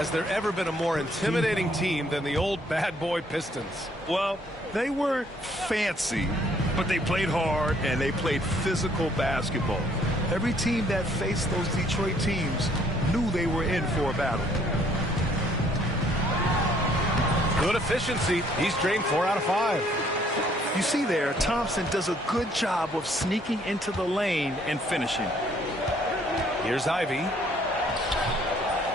Has there ever been a more intimidating team than the old bad boy Pistons? Well, they were fancy, but they played hard and they played physical basketball. Every team that faced those Detroit teams knew they were in for a battle. Good efficiency. He's drained 4 out of 5. You see there, Thompson does a good job of sneaking into the lane and finishing. Here's Ivy.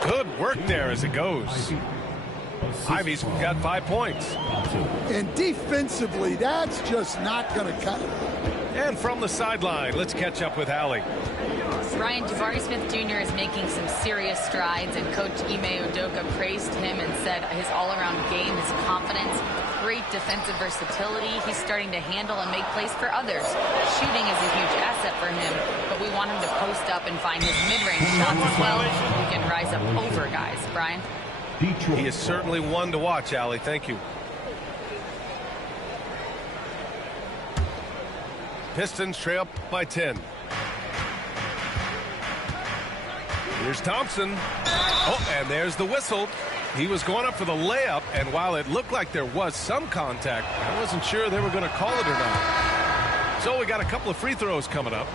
Good work there as it goes. Ivy's got 5 points. And defensively, that's just not going to cut it. And from the sideline, let's catch up with Allie. Ryan, Jabari Smith Jr. is making some serious strides, and Coach Ime Udoka praised him and said his all-around game, his confidence, great defensive versatility. He's starting to handle and make plays for others. Shooting is a huge asset for him, but we want him to post up and find his mid-range shots as well. He can rise up over guys. Brian? He is certainly one to watch, Allie. Thank you. Pistons trail up by 10. Here's Thompson. Oh, and there's the whistle. He was going up for the layup, and while it looked like there was some contact, I wasn't sure they were going to call it or not. So we got a couple of free throws coming up.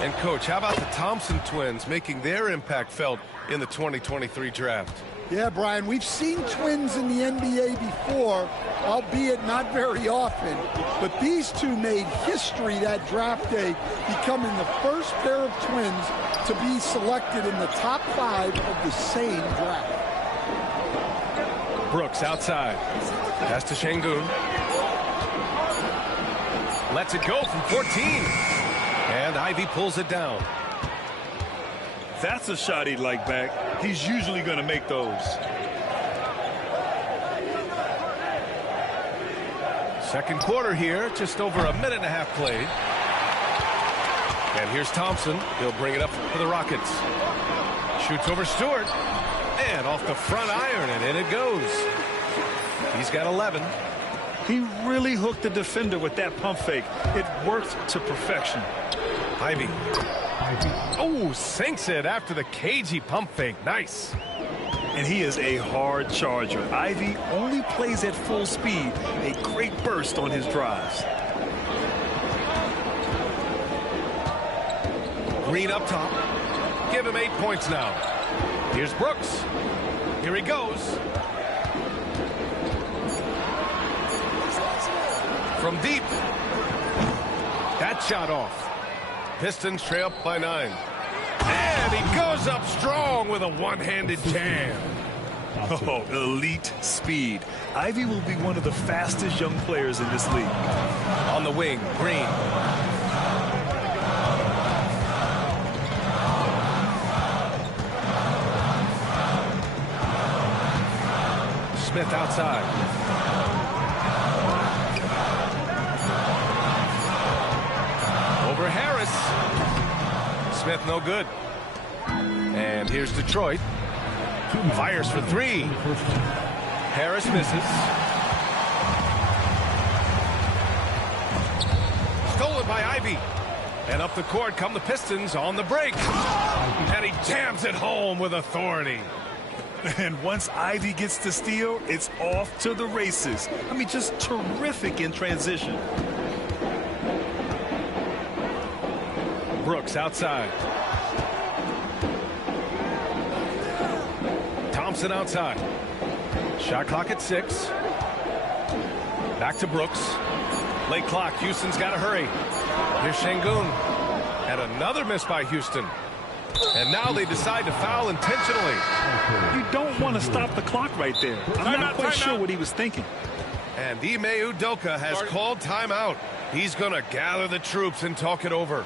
And, Coach, how about the Thompson twins making their impact felt in the 2023 draft? Yeah, Brian, we've seen twins in the NBA before, albeit not very often. But these two made history that draft day, becoming the first pair of twins to be selected in the top 5 of the same draft. Brooks outside. Pass to Şengün. Lets it go from 14. And Ivy pulls it down. That's a shot he'd like back. He's usually going to make those. Second quarter here, just over a minute and a half played. And here's Thompson. He'll bring it up for the Rockets. Shoots over Stewart. And off the front iron, and in it goes. He's got 11. He really hooked the defender with that pump fake. It worked to perfection. Ivy. Oh, sinks it after the cagey pump fake. Nice. And he is a hard charger. Ivy only plays at full speed. A great burst on his drives. Green up top. Give him 8 points now. Here's Brooks. Here he goes. From deep. That shot off. Pistons trail up by 9. And he goes up strong with a one-handed jam. Oh, elite speed. Ivy will be one of the fastest young players in this league. On the wing, Green. Smith outside. Over Harris. Smith no good. And here's Detroit. Fires for 3. Harris misses. Stolen by Ivy. And up the court come the Pistons on the break. And he jams it home with authority. And once Ivy gets the steal, it's off to the races. I mean, just terrific in transition. Brooks outside. Thompson outside. Shot clock at 6. Back to Brooks. Late clock. Houston's got to hurry. Here's Şengün. And another miss by Houston. And now they decide to foul intentionally. You don't want to stop the clock right there. I'm not quite sure what he was thinking. And Ime Udoka has called timeout. He's going to gather the troops and talk it over.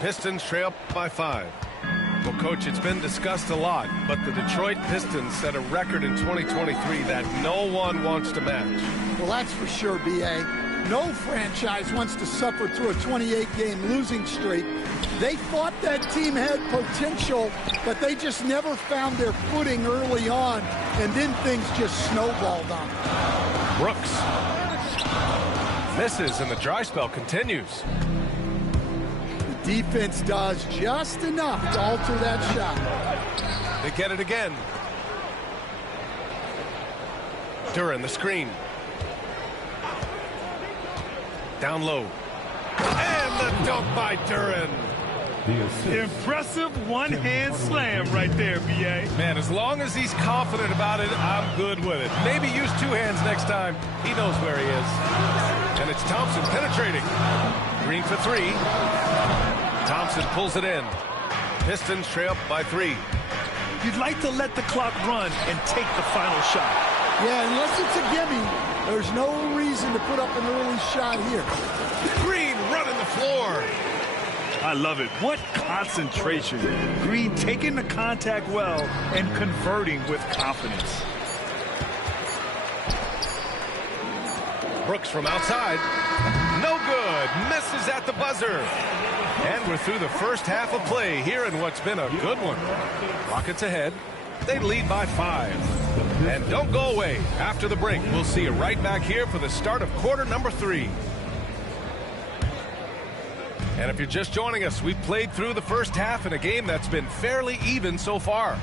Pistons trail by 5. Well, Coach, it's been discussed a lot, but the Detroit Pistons set a record in 2023 that no one wants to match. Well, that's for sure, B.A. No franchise wants to suffer through a 28-game losing streak. They thought that team had potential, but they just never found their footing early on, and then things just snowballed on them. Brooks misses, and the dry spell continues. The defense does just enough to alter that shot. They get it again. Duren, the screen. Down low. And the dunk by Duren. Impressive one-hand slam right there, B.A. Man, as long as he's confident about it, I'm good with it. Maybe use 2 hands next time. He knows where he is. And it's Thompson penetrating. Green for 3. Thompson pulls it in. Pistons trail by 3. You'd like to let the clock run and take the final shot. Yeah, unless it's a gimme, there's no reason to put up an early shot here. Green running the floor. I love it. What concentration. Green taking the contact well and converting with confidence. Brooks from outside. No good. Misses at the buzzer. And we're through the first half of play here in what's been a good one. Rockets ahead. They lead by 5. And don't go away. After the break, we'll see you right back here for the start of quarter number 3. And if you're just joining us, we've played through the first half in a game that's been fairly even so far.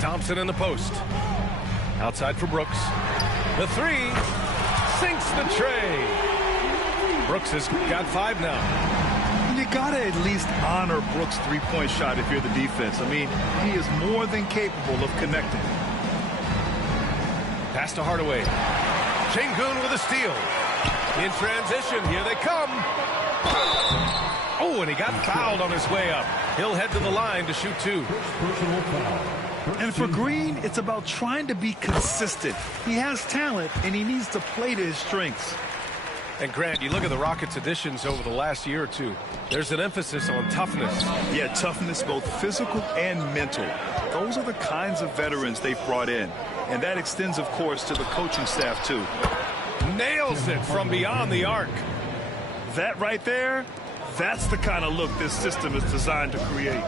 Thompson in the post. Outside for Brooks. The 3 sinks the tray. Brooks has got 5 now. You got to at least honor Brooks' three-point shot if you're the defense. I mean, he is more than capable of connecting. Pass to Hardaway. Sengun with a steal. In transition, here they come. Oh, and he got fouled on his way up. He'll head to the line to shoot 2. And for Green, it's about trying to be consistent. He has talent, and he needs to play to his strengths. And Grant, you look at the Rockets' additions over the last year or 2. There's an emphasis on toughness. Yeah, toughness, both physical and mental. Those are the kinds of veterans they've brought in. And that extends, of course, to the coaching staff, too. Nails it from beyond the arc. That right there, that's the kind of look this system is designed to create.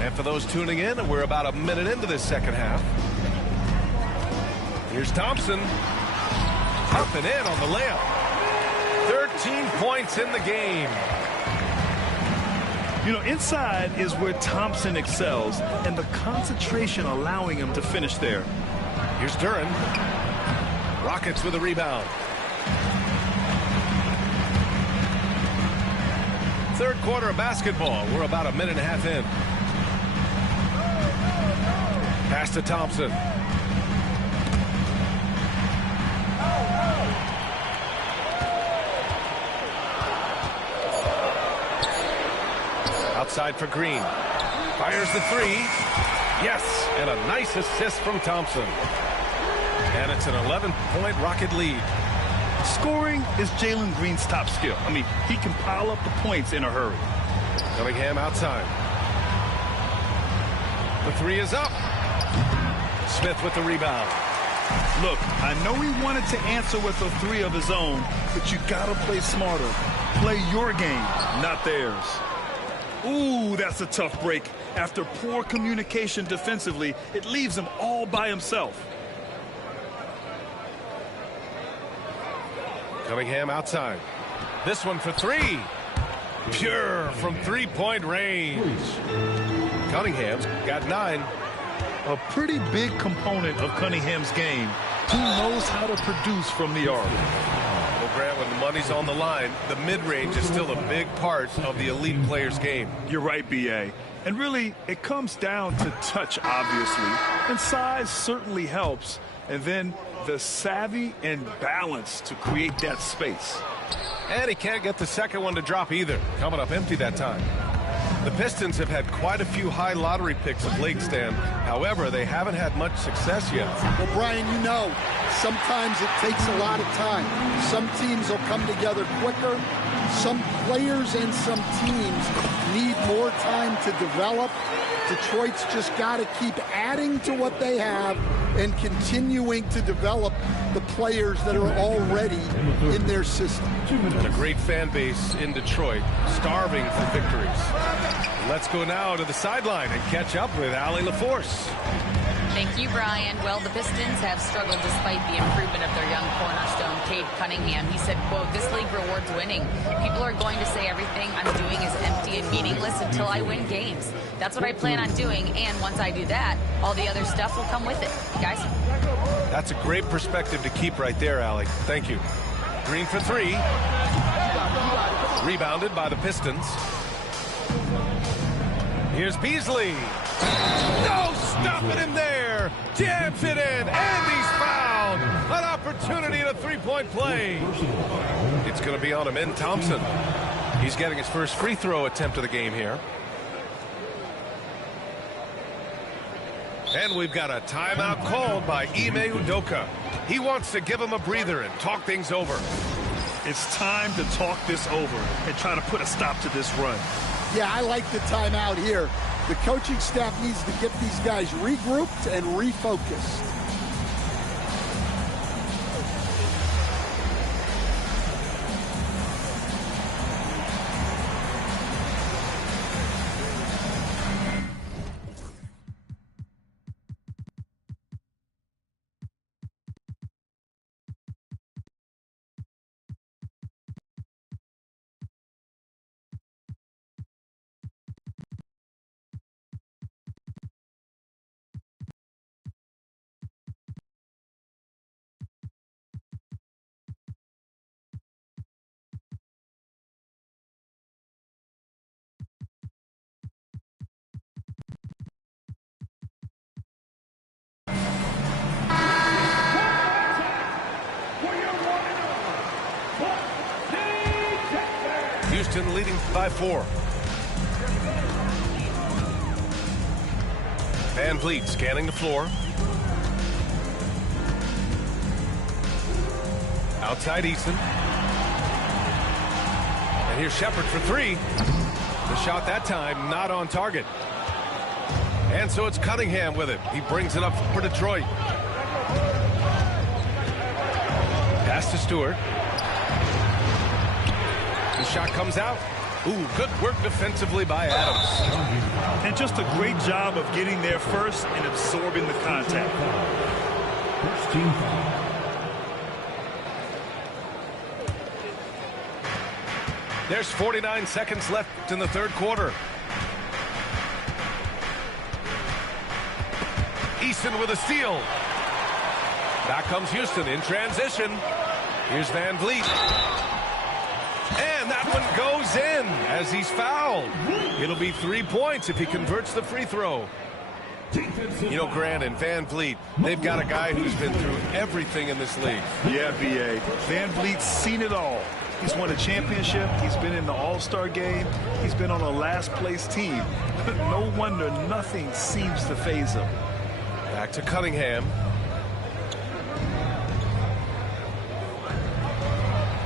And for those tuning in, we're about a minute into this second half. Here's Thompson. Up and in on the layup. 13 points in the game. You know, inside is where Thompson excels, and the concentration allowing him to finish there. Here's Duren. Rockets with a rebound. Third quarter of basketball. We're about a minute and a half in. Pass to Thompson. Outside for Green. Fires the 3. Yes, and a nice assist from Thompson. And it's an 11-point Rocket lead. Scoring is Jalen Green's top skill. I mean, he can pile up the points in a hurry. Cunningham outside. The 3 is up. Smith with the rebound. Look, I know he wanted to answer with a 3 of his own, but you gotta play smarter. Play your game, not theirs. Ooh, that's a tough break. After poor communication defensively, it leaves him all by himself. Cunningham outside. This one for 3. Pure from 3-point range. Cunningham's got 9. A pretty big component of Cunningham's game. He knows how to produce from the arc. Well, Grant, when the money's on the line, the mid-range is still a big part of the elite player's game. You're right, B.A. And really, it comes down to touch, obviously. And size certainly helps. And then the savvy and balance to create that space. And he can't get the second one to drop either. Coming up empty that time. The Pistons have had quite a few high lottery picks of late, Stan. However, they haven't had much success yet. Well, Brian, you know, sometimes it takes a lot of time. Some teams will come together quicker. Some players and some teams need more time to develop. Detroit's just got to keep adding to what they have and continuing to develop the players that are already in their system. And a great fan base in Detroit, starving for victories. Let's go now to the sideline and catch up with Allie LaForce. Thank you, Brian. Well, the Pistons have struggled despite the improvement of their young cornerstone, Cade Cunningham. He said, quote, "This league rewards winning. People are going to say everything I'm doing is empty and meaningless until I win games. That's what I plan on doing, and once I do that, all the other stuff will come with it." Guys? That's a great perspective to keep right there, Allie. Thank you. Green for three. Rebounded by the Pistons. Here's Beasley. No, stopping him there. Jams it in, and he's fouled. An opportunity in a three-point play. It's going to be on Amen Thompson. He's getting his first free throw attempt of the game here. And we've got a timeout called by Ime Udoka. He wants to give him a breather and talk things over. It's time to talk this over and try to put a stop to this run. Yeah, I like the timeout here. The coaching staff needs to get these guys regrouped and refocused. Houston leading by 4. Van Vliet scanning the floor. Outside Eason. And here's Shepherd for three. The shot that time not on target. And so it's Cunningham with it. He brings it up for Detroit. Pass to Stewart. The shot comes out. Ooh, good work defensively by Adams. And just a great job of getting there first and absorbing the contact. First team foul. There's 49 seconds left in the third quarter. Eason with a steal. Back comes Houston in transition. Here's Van Vliet. And that one goes in as he's fouled. It'll be 3 points if he converts the free throw. You know, Grant and Van Vliet, they've got a guy who's been through everything in this league. Yeah, B.A. Van Vliet's seen it all. He's won a championship. He's been in the All-Star game. He's been on a last-place team. No wonder nothing seems to faze him. Back to Cunningham.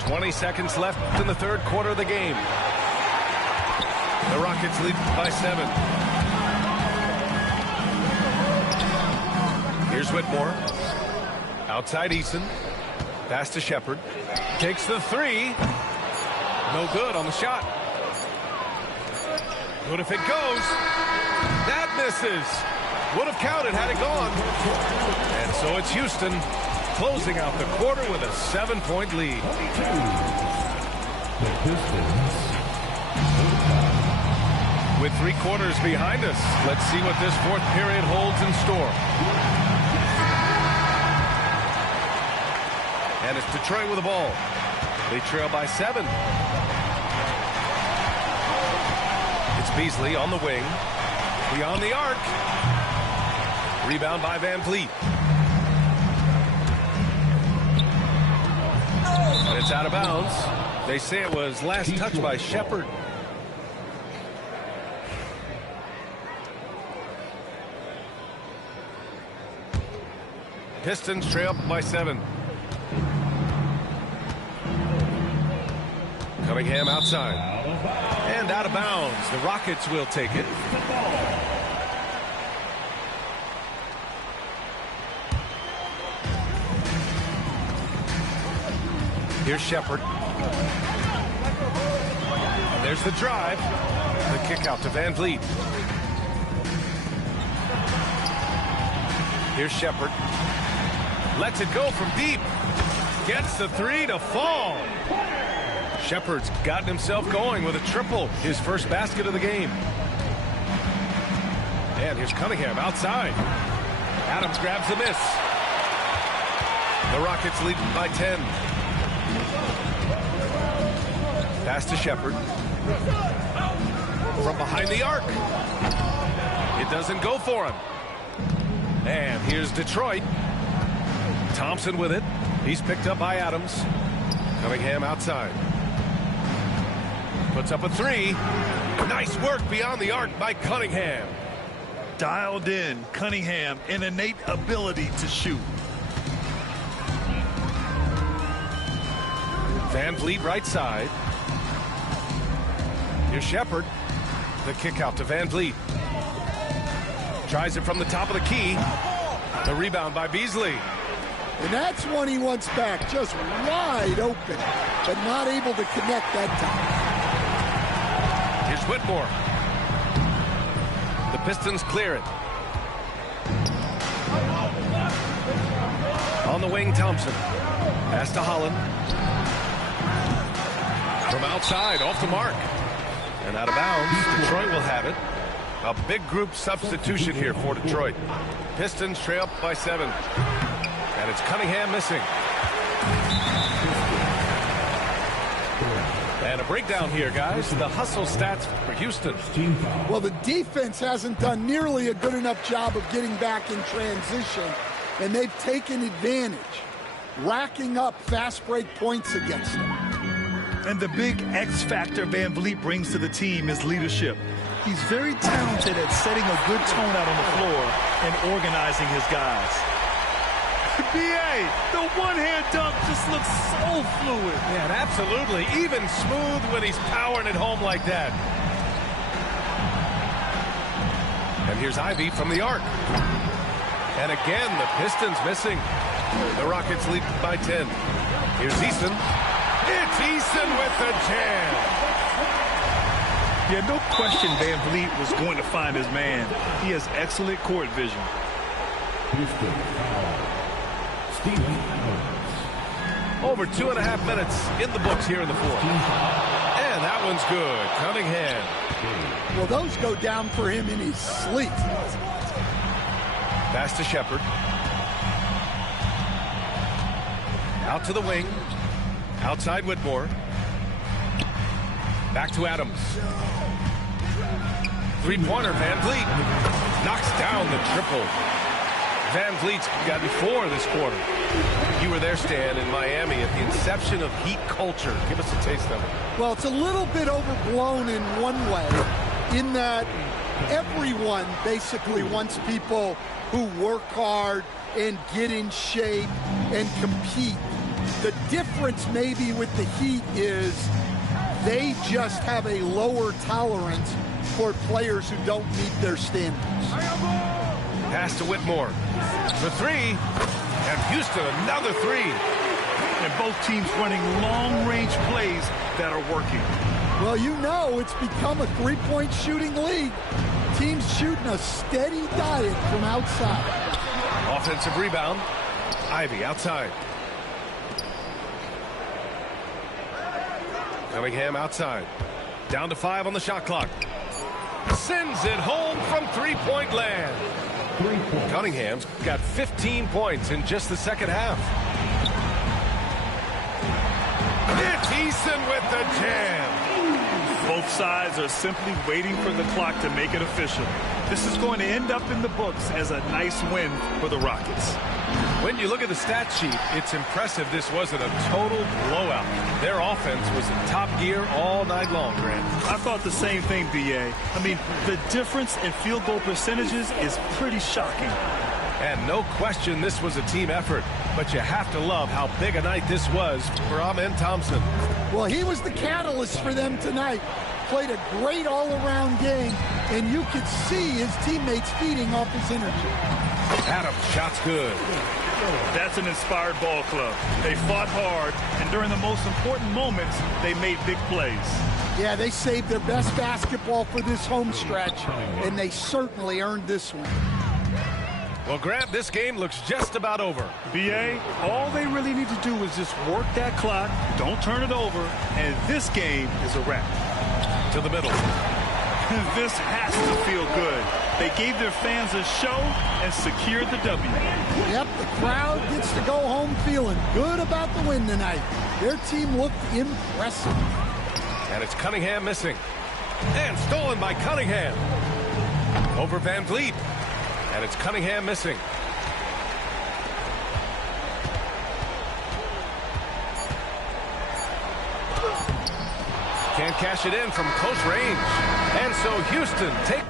20 seconds left in the third quarter of the game. The Rockets lead by 7. Here's Whitmore. Outside Eason. Pass to Shepherd. Takes the three. No good on the shot. Good if it goes. That misses. Would have counted had it gone. And so it's Houston closing out the quarter with a 7-point lead. The Pistons. With 3 quarters behind us, let's see what this fourth period holds in store. And it's Detroit with the ball. They trail by 7. It's Beasley on the wing. Beyond the arc. Rebound by Van Vliet. And it's out of bounds. They say it was last touched by Shepherd. Pistons trail up by 7. Cunningham outside. And out of bounds. The Rockets will take it. Here's Shepherd. And there's the drive. The kick out to Van Vliet. Here's Shepherd. Lets it go from deep. Gets the 3 to fall. Shepherd's gotten himself going with a triple. His first basket of the game. And here's Cunningham outside. Adams grabs the miss. The Rockets lead by 10. Pass to Shepherd. From behind the arc. It doesn't go for him. And here's Detroit. Thompson with it. He's picked up by Adams. Cunningham outside. Puts up a 3. Nice work beyond the arc by Cunningham. Dialed in. Cunningham, an innate ability to shoot. Van Vliet right side. Here's Shepherd. The kick out to Van Vliet. Tries it from the top of the key. The rebound by Beasley. And that's one he wants back, just wide open, but not able to connect that time. Here's Whitmore. The Pistons clear it. On the wing, Thompson. Pass to Holland. From outside, off the mark. And out of bounds, Detroit will have it. A big group substitution here for Detroit. Pistons trail up by 7. And it's Cunningham missing. And a breakdown here, guys. The hustle stats for Houston. Well, the defense hasn't done nearly a good enough job of getting back in transition, and they've taken advantage, racking up fast break points against them. And the big X factor Van Vliet brings to the team is leadership. He's very talented at setting a good tone out on the floor and organizing his guys. B.A., the one-hand dunk just looks so fluid. Yeah, absolutely. Even smooth when he's powering it home like that. And here's Ivy from the arc. And again, the Pistons missing. The Rockets lead by 10. Here's Eason. It's Eason with the jam. Yeah, no question Van Vliet was going to find his man. He has excellent court vision. Over 2.5 minutes in the books here in the fourth. And that one's good. Cunningham. Well, those go down for him in his sleep. Pass to Shepherd. Out to the wing. Outside Whitmore. Back to Adams. Three-pointer, Van Vliet. Knocks down the triple. Van Vliet's gotten 4 this quarter. You were there, Stan, in Miami at the inception of Heat culture. Give us a taste of it. Well, it's a little bit overblown in one way, in that everyone basically wants people who work hard and get in shape and compete. The difference maybe with the Heat is they just have a lower tolerance for players who don't meet their standards. Pass to Whitmore. The 3. And Houston, another 3. And both teams running long-range plays that are working. Well, you know it's become a three-point shooting league. Teams shooting a steady diet from outside. Offensive rebound. Ivy outside. Cunningham outside. Down to 5 on the shot clock. Sends it home from three-point land. Cunningham's got 15 points in just the second half. It's Eason with the jam. Both sides are simply waiting for the clock to make it official. This is going to end up in the books as a nice win for the Rockets. When you look at the stat sheet, it's impressive this wasn't a total blowout. Their offense was in top gear all night long, Grant. I thought the same thing, B.A. I mean, the difference in field goal percentages is pretty shocking. And no question this was a team effort, but you have to love how big a night this was for Amen Thompson. Well, he was the catalyst for them tonight. Played a great all-around game, and you could see his teammates feeding off his energy. Adams, shot's good. That's an inspired ball club. They fought hard, and during the most important moments, they made big plays. Yeah, they saved their best basketball for this home stretch, and they certainly earned this one. Well, Grant, this game looks just about over. B.A., all they really need to do is just work that clock, don't turn it over, and this game is a wrap. To the middle. This has to feel good. They gave their fans a show and secured the W. Yep, the crowd gets to go home feeling good about the win tonight. Their team looked impressive. And it's Cunningham missing. And stolen by Cunningham. Over Van Vliet. And it's Cunningham missing. Can't cash it in from close range. And so Houston take.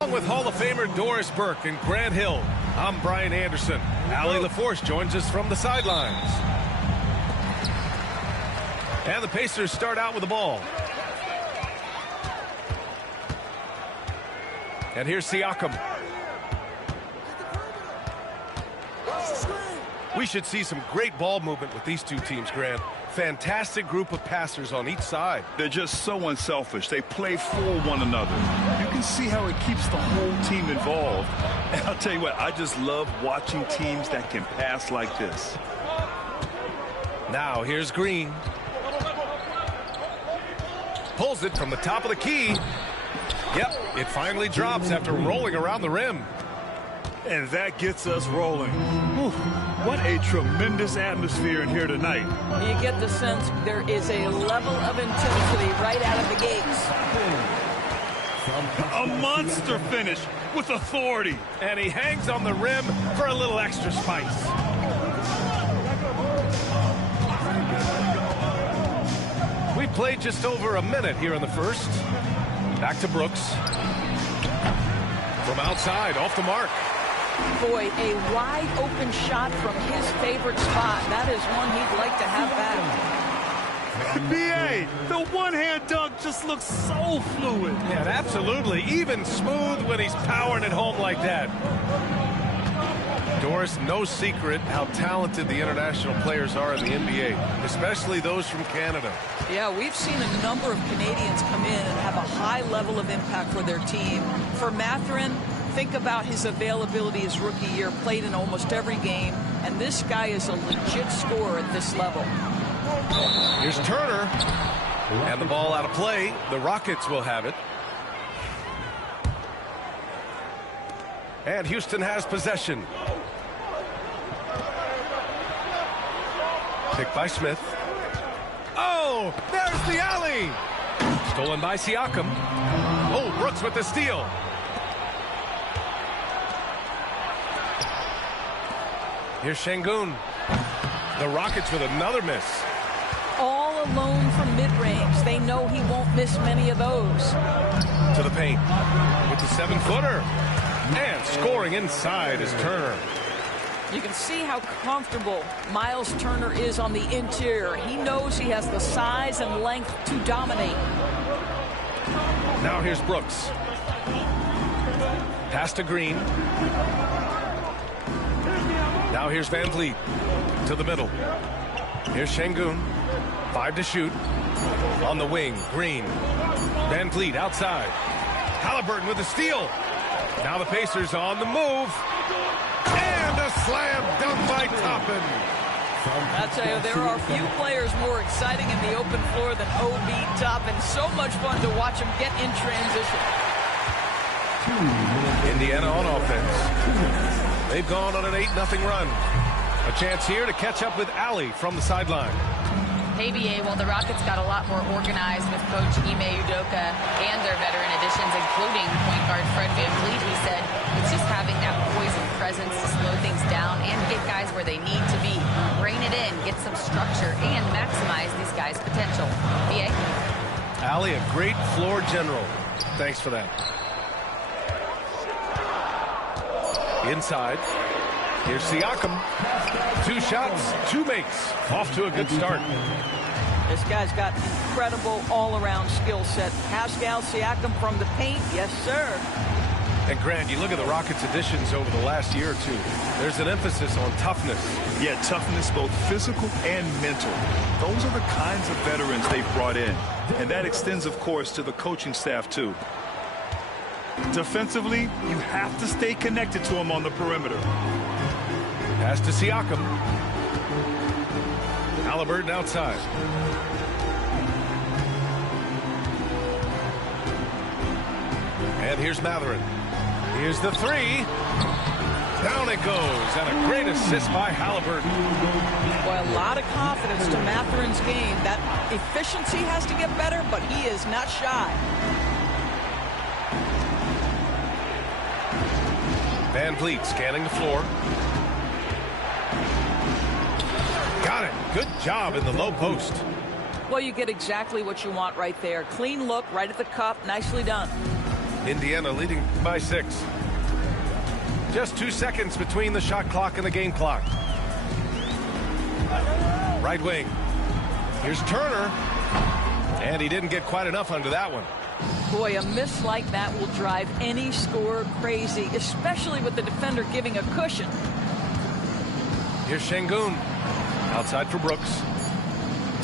Along with Hall of Famer Doris Burke and Grant Hill, I'm Brian Anderson. Allie LaForce joins us from the sidelines. And the Pacers start out with the ball. And here's Siakam. We should see some great ball movement with these two teams, Grant. Fantastic group of passers on each side. They're just so unselfish. They play for one another. You can see how it keeps the whole team involved. I'll tell you what, I just love watching teams that can pass like this. Now here's Green. Pulls it from the top of the key. Yep, it finally drops after rolling around the rim. And that gets us rolling. Whew, what a tremendous atmosphere in here tonight. You get the sense there is a level of intensity right out of the gates. A monster finish with authority. And he hangs on the rim for a little extra spice. We played just over a minute here in the first. Back to Brooks. From outside, off the mark. Boy, a wide open shot from his favorite spot. That is one he'd like to have back. B.A., the one-hand dunk just looks so fluid. Yeah, absolutely. Even smooth when he's powering it home like that. Doris, no secret how talented the international players are in the NBA, especially those from Canada. Yeah, we've seen a number of Canadians come in and have a high level of impact for their team. For Mathurin, think about his availability his rookie year, played in almost every game, and this guy is a legit scorer at this level. Here's Turner, and the ball out of play. The Rockets will have it. And Houston has possession. Picked by Smith. Oh, there's the alley. Stolen by Siakam. Oh, Brooks with the steal. Here's Şengün. The Rockets with another miss. All alone from mid-range. They know he won't miss many of those. To the paint with the 7-footer. And scoring inside is Turner. You can see how comfortable Miles Turner is on the interior. He knows he has the size and length to dominate. Now here's Brooks. Pass to Green. Now here's Van Vliet to the middle. Here's Şengün. 5 to shoot. On the wing, Green. Van Vliet outside. Halliburton with the steal. Now the Pacers on the move. And a slam dunk by Toppin. I tell you, there are few players more exciting in the open floor than O.B. Toppin. So much fun to watch him get in transition. Indiana on offense. They've gone on an 8-0 run. A chance here to catch up with Alley from the sideline. Hey, BA, well, the Rockets got a lot more organized with Coach Ime Udoka and their veteran additions, including point guard Fred VanVleet. He said it's just having that poise and presence to slow things down and get guys where they need to be. Rein it in, get some structure, and maximize these guys' potential. BA? Alley, a great floor general. Thanks for that. Inside. Here's Siakam. 2 shots, 2 makes. Off to a good start. This guy's got incredible all-around skill set. Pascal Siakam from the paint, yes, sir. And Grant, you look at the Rockets' additions over the last year or two. There's an emphasis on toughness. Yeah, toughness, both physical and mental. Those are the kinds of veterans they've brought in. And that extends, of course, to the coaching staff, too. Defensively, you have to stay connected to him on the perimeter. Pass to Siakam. Halliburton outside. And here's Mathurin. Here's the 3. Down it goes. And a great assist by Halliburton. Boy, a lot of confidence to Mathurin's game. That efficiency has to get better, but he is not shy. Van Vliet scanning the floor. Got it. Good job in the low post. Well, you get exactly what you want right there. Clean look, right at the cup. Nicely done. Indiana leading by 6. Just 2 seconds between the shot clock and the game clock. Right wing. Here's Turner. And he didn't get quite enough under that one. Boy, a miss like that will drive any scorer crazy, especially with the defender giving a cushion. Here's Şengün. Outside for Brooks.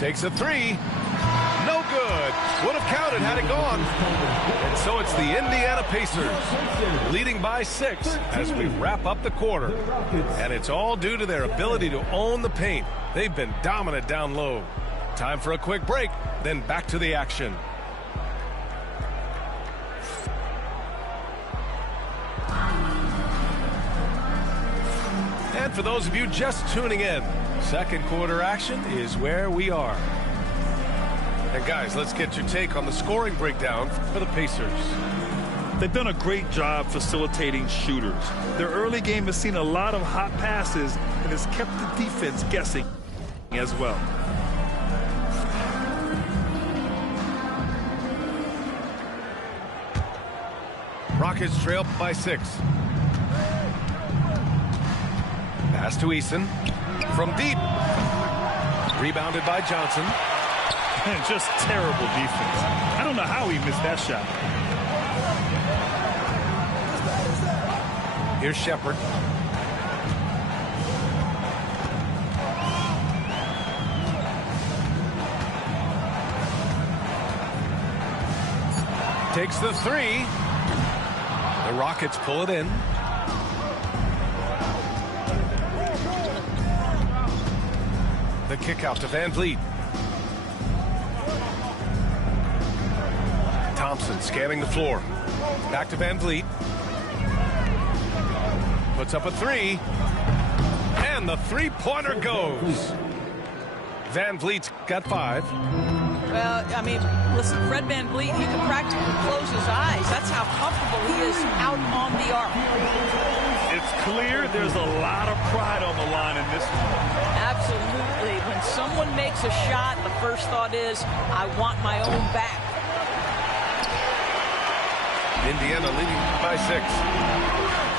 Takes a 3. No good. Would have counted had it gone. And so it's the Indiana Pacers leading by 6 as we wrap up the quarter. And it's all due to their ability to own the paint. They've been dominant down low. Time for a quick break, then back to the action. And for those of you just tuning in, second quarter action is where we are. And guys, let's get your take on the scoring breakdown for the Pacers. They've done a great job facilitating shooters. Their early game has seen a lot of hot passes and has kept the defense guessing as well. Rockets trail by 6. Pass to Eason from deep. Rebounded by Johnson. And just terrible defense. I don't know how he missed that shot. Here's Shepherd. Takes the 3. The Rockets pull it in. The kick out to Van Vliet. Thompson scanning the floor. Back to Van Vliet. Puts up a 3. And the three-pointer goes. Van Vliet's got 5. Well, I mean, listen, Fred Van Vliet, he can practically close his eyes. That's how comfortable he is out on the arc. It's clear there's a lot of pride on the line in this one. Absolutely. When someone makes a shot, the first thought is, I want my own back. Indiana leading by 6.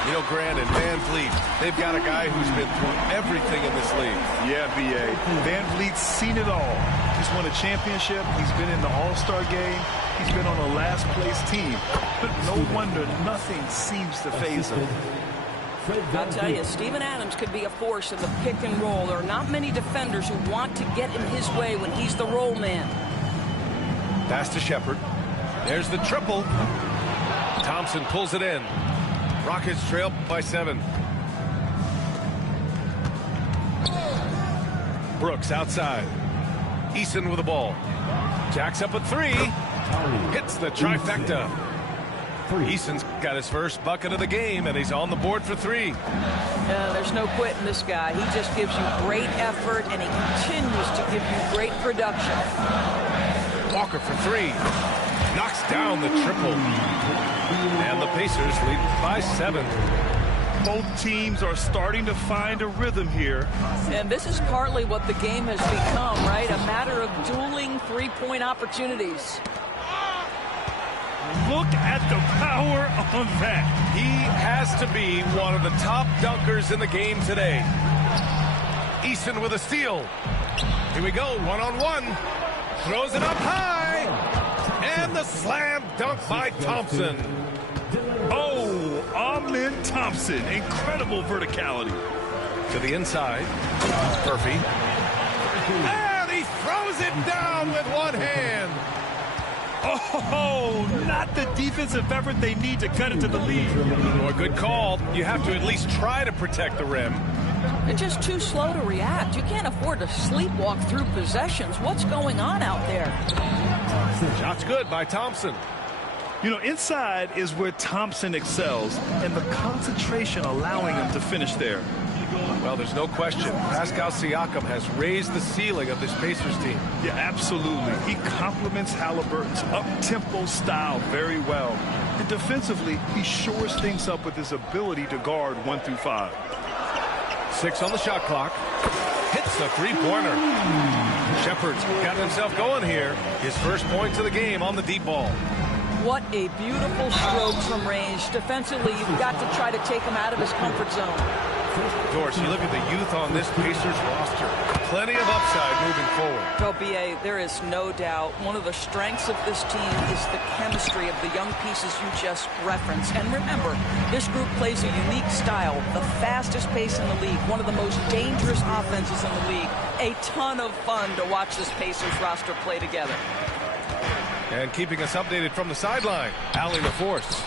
You know, Grant and Van Vliet, they've got a guy who's been through everything in this league. Yeah, B.A. Van Vliet's seen it all. He's won a championship. He's been in the All-Star game. He's been on a last-place team. But no wonder nothing seems to faze him. I'll tell you, Steven Adams could be a force in the pick and roll. There are not many defenders who want to get in his way when he's the roll man. Pass to Shepherd. There's the triple. Thompson pulls it in. Rockets trail by 7. Brooks outside. Eason with the ball. Jacks up a 3. Hits the trifecta. Eason's got his first bucket of the game, and he's on the board for 3. There's no quitting this guy. He just gives you great effort, and he continues to give you great production. Walker for 3. Knocks down the triple. And the Pacers lead by 7. Both teams are starting to find a rhythm here. And this is partly what the game has become, right? A matter of dueling three-point opportunities. Look at the power on that. He has to be one of the top dunkers in the game today. Eason with a steal. Here we go, one-on-one. Throws it up high. And the slam dunk by Thompson. Oh, Amen Thompson. Incredible verticality. To the inside. Murphy. And he throws it down with one hand. Oh, not the defensive effort they need to cut into the lead. Well, good call. You have to at least try to protect the rim. They're just too slow to react. You can't afford to sleepwalk through possessions. What's going on out there? Shot's good by Thompson. You know, inside is where Thompson excels, and the concentration allowing him to finish there. Well, there's no question. Pascal Siakam has raised the ceiling of this Pacers team. Yeah, absolutely. He complements Halliburton's up-tempo style very well. And defensively, he shores things up with his ability to guard 1 through 5. 6 on the shot clock. Hits a three-pointer. Shepherd's got himself going here. His first points of the game on the deep ball. What a beautiful stroke from range. Defensively, you've got to try to take him out of his comfort zone. Doris, you look at the youth on this Pacers roster. Plenty of upside moving forward. Well, B.A., there is no doubt one of the strengths of this team is the chemistry of the young pieces you just referenced. And remember, this group plays a unique style, the fastest pace in the league, one of the most dangerous offenses in the league. A ton of fun to watch this Pacers roster play together. And keeping us updated from the sideline, Allie LaForce.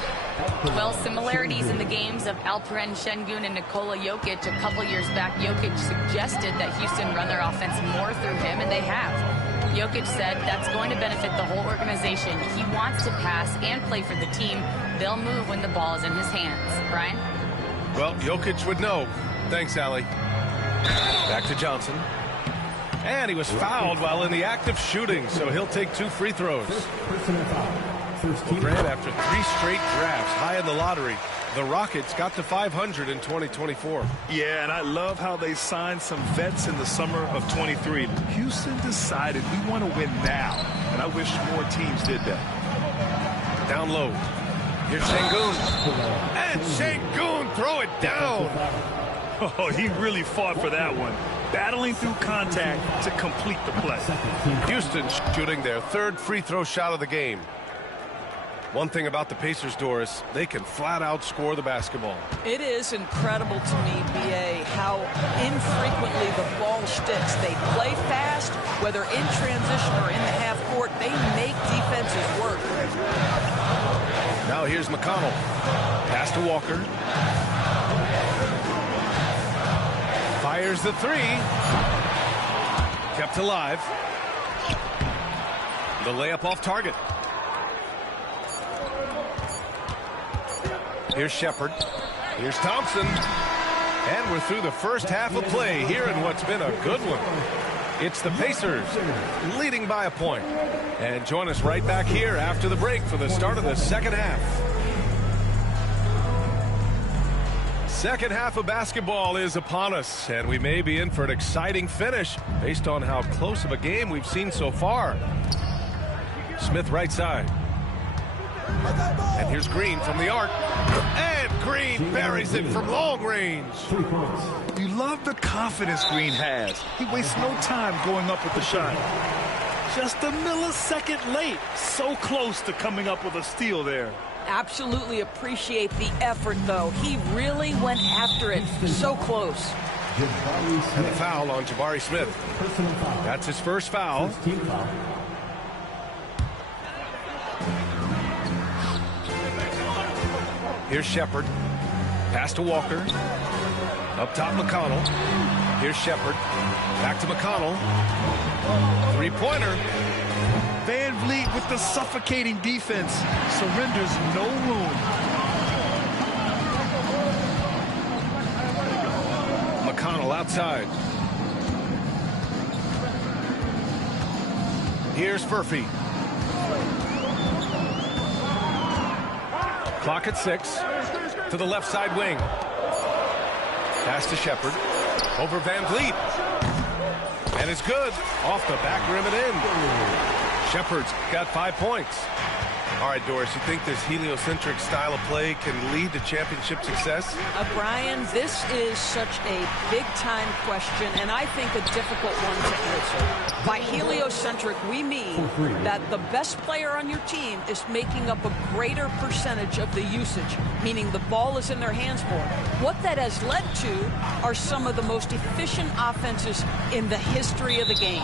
Well, similarities in the games of Alperen Şengün and Nikola Jokic. A couple years back, Jokic suggested that Houston run their offense more through him, and they have. Jokic said that's going to benefit the whole organization. He wants to pass and play for the team. They'll move when the ball is in his hands. Brian? Well, Jokic would know. Thanks, Allie. Back to Johnson. And he was fouled while in the act of shooting, so he'll take 2 free throws. Grant, after 3 straight drafts high in the lottery, the Rockets got to 500 in 2024. Yeah, and I love how they signed some vets in the summer of 23. Houston decided we want to win now, and I wish more teams did that. Down low. Here's Şengün. And Şengün throw it down. Oh, he really fought for that one. Battling through contact to complete the play. Houston shooting their 3rd free throw shot of the game. One thing about the Pacers, Doris, they can flat out score the basketball. It is incredible to me, B.A., how infrequently the ball sticks. They play fast, whether in transition or in the half court. They make defenses work. Now here's McConnell. Pass to Walker. Fires the 3. Kept alive. The layup off target. Here's Shepard. Here's Thompson. And we're through the first half of play here in what's been a good one. It's the Pacers leading by a point. And join us right back here after the break for the start of the second half. Second half of basketball is upon us, and we may be in for an exciting finish based on how close of a game we've seen so far. Smith right side. And here's Green from the arc. And Green buries it from long range. You love the confidence Green has. He wastes no time going up with the shot. Just a millisecond late. So close to coming up with a steal there. Absolutely appreciate the effort, though. He really went after it. So close. And the foul on Jabari Smith. That's his first foul. Here's Shepard. Pass to Walker. Up top, McConnell. Here's Shepard. Back to McConnell. 3-pointer. Van Vliet with the suffocating defense. Surrenders no room. McConnell outside. Here's Furphy. Clock at 6. To the left side wing. Pass to Shepard. Over Van Vliet. And it's good. Off the back rim and in. Shepard's got 5 points. All right, Doris, you think this heliocentric style of play can lead to championship success? Brian, this is such a big-time question, and I think a difficult one to answer. By heliocentric, we mean that the best player on your team is making up a greater percentage of the usage, meaning the ball is in their hands more. What that has led to are some of the most efficient offenses in the history of the game.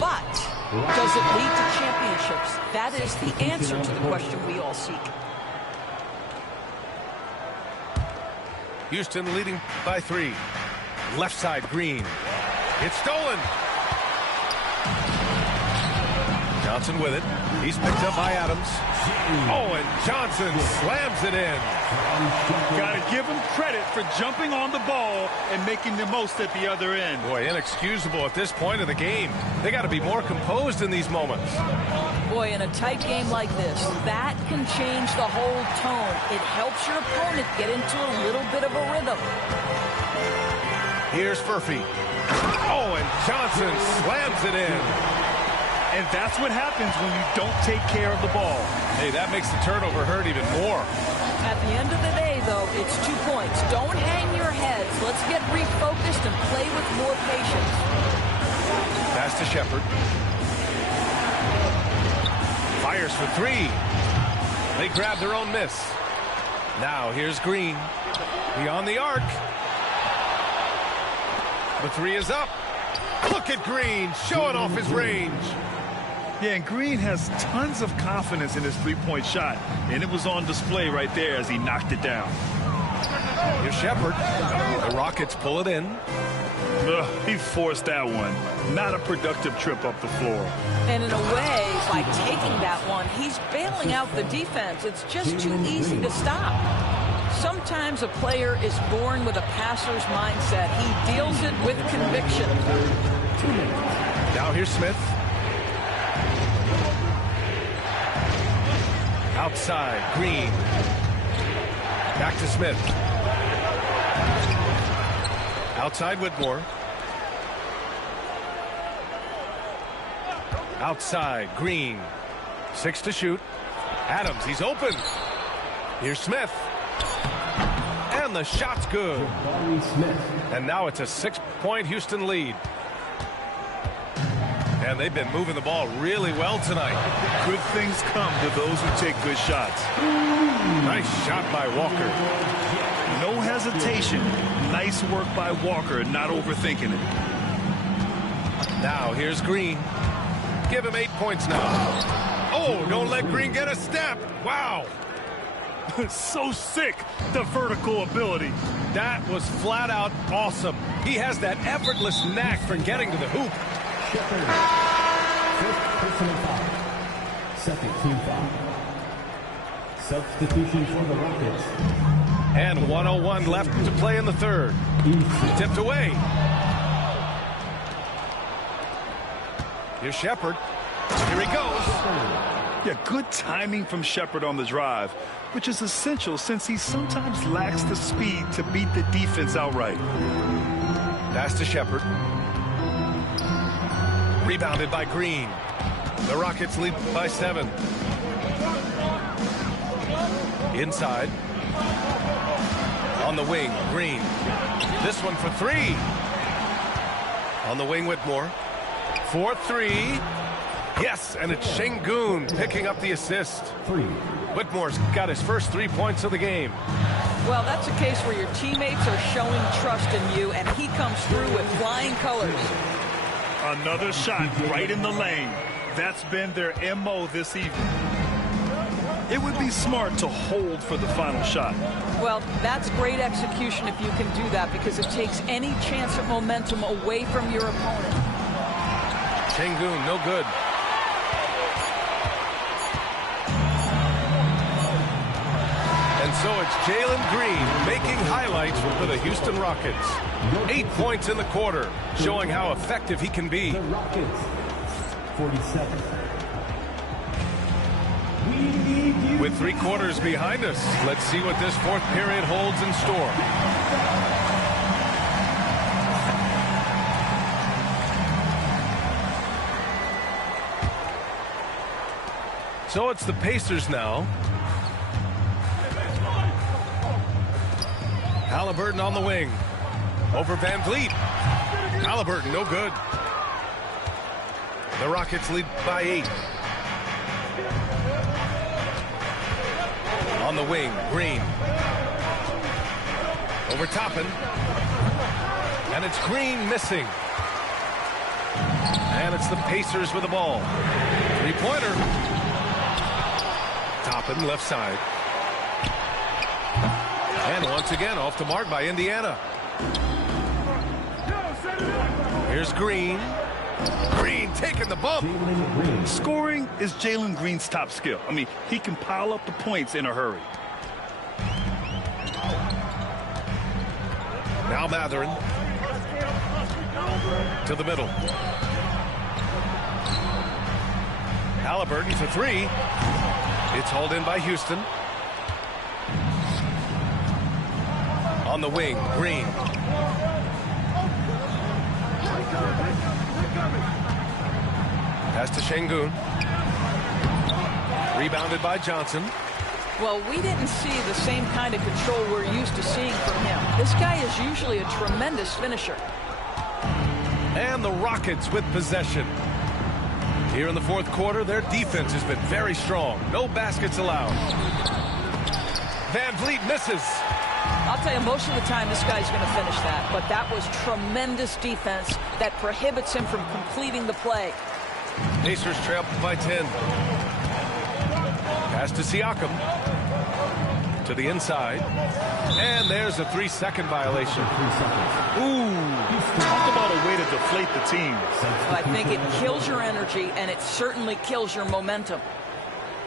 But does it lead to championships? That is the answer to the question we all seek. Houston leading by 3. Left side, Green. It's stolen. Johnson with it. He's picked up by Adams. Oh, and Johnson slams it in. Got to give him credit for jumping on the ball and making the most at the other end. Boy, inexcusable at this point of the game. They got to be more composed in these moments. Boy, in a tight game like this, that can change the whole tone. It helps your opponent get into a little bit of a rhythm. Here's Furphy. Oh, and Johnson slams it in. And that's what happens when you don't take care of the ball. Hey, that makes the turnover hurt even more. At the end of the day, though, it's 2 points. Don't hang your heads. Let's get refocused and play with more patience. Pass to Shepard. Fires for 3. They grab their own miss. Now here's Green. Beyond the arc. The 3 is up. Look at Green showing off his range. Yeah, and Green has tons of confidence in his three-point shot, and it was on display right there as he knocked it down. Here's Shepherd. The Rockets pull it in. He forced that one. Not a productive trip up the floor. And in a way, by taking that one, he's bailing out the defense. It's just too easy to stop. Sometimes a player is born with a passer's mindset. He deals it with conviction. Now here's Smith. Outside, Green. Back to Smith. Outside, Whitmore. Outside, Green. 6 to shoot. Adams, he's open. Here's Smith. And the shot's good. And now it's a 6-point Houston lead. And they've been moving the ball really well tonight. Good things come to those who take good shots. Nice shot by Walker. No hesitation. Nice work by Walker, not overthinking it. Now here's Green. Give him 8 points now. Oh, don't let Green get a step. Wow. So sick, the vertical ability. That was flat out awesome. He has that effortless knack for getting to the hoop. First personal foul. Second team foul. Substitution for the Rockets. And 1:01 left to play in the third. Tipped away. Here's Shepherd. Here he goes. Yeah, good timing from Shepherd on the drive, which is essential since he sometimes lacks the speed to beat the defense outright. Pass to Shepherd. Rebounded by Green. The Rockets lead by 7. Inside. On the wing, Green. This one for 3. On the wing, Whitmore. 4-3. Yes, and it's Şengün picking up the assist. Whitmore's got his first 3 points of the game. Well, that's a case where your teammates are showing trust in you, and he comes through with flying colors. Another shot right in the lane. That's been their MO this evening. It would be smart to hold for the final shot. Well, that's great execution if you can do that, because it takes any chance of momentum away from your opponent. Şengün, no good. And so it's Jalen Green making highlights for the Houston Rockets. 8 points in the quarter, showing how effective he can be. The Rockets, 47. With 3 quarters behind us, let's see what this fourth period holds in store. So it's the Pacers now. Halliburton on the wing. Over Van Vliet. Halliburton, no good. The Rockets lead by 8. On the wing, Green. Over Toppin. And it's Green missing. And it's the Pacers with the ball. 3-pointer. Toppin, left side. And once again, off the mark by Indiana. Here's Green. Green taking the bump. Scoring is Jalen Green's top skill. I mean, he can pile up the points in a hurry. Now Mathurin. To the middle. Halliburton for 3. It's hauled in by Houston. On the wing, Green. Pass to Şengün. Rebounded by Johnson. Well, we didn't see the same kind of control we're used to seeing from him. This guy is usually a tremendous finisher. And the Rockets with possession. Here in the fourth quarter, their defense has been very strong. No baskets allowed. Van Vliet misses. I'll tell you, most of the time this guy's going to finish that. But that was tremendous defense that prohibits him from completing the play. Pacers trail by 10. Pass to Siakam. To the inside. And there's a 3-second violation. Ooh, talk about a way to deflate the team. I think it kills your energy, and it certainly kills your momentum.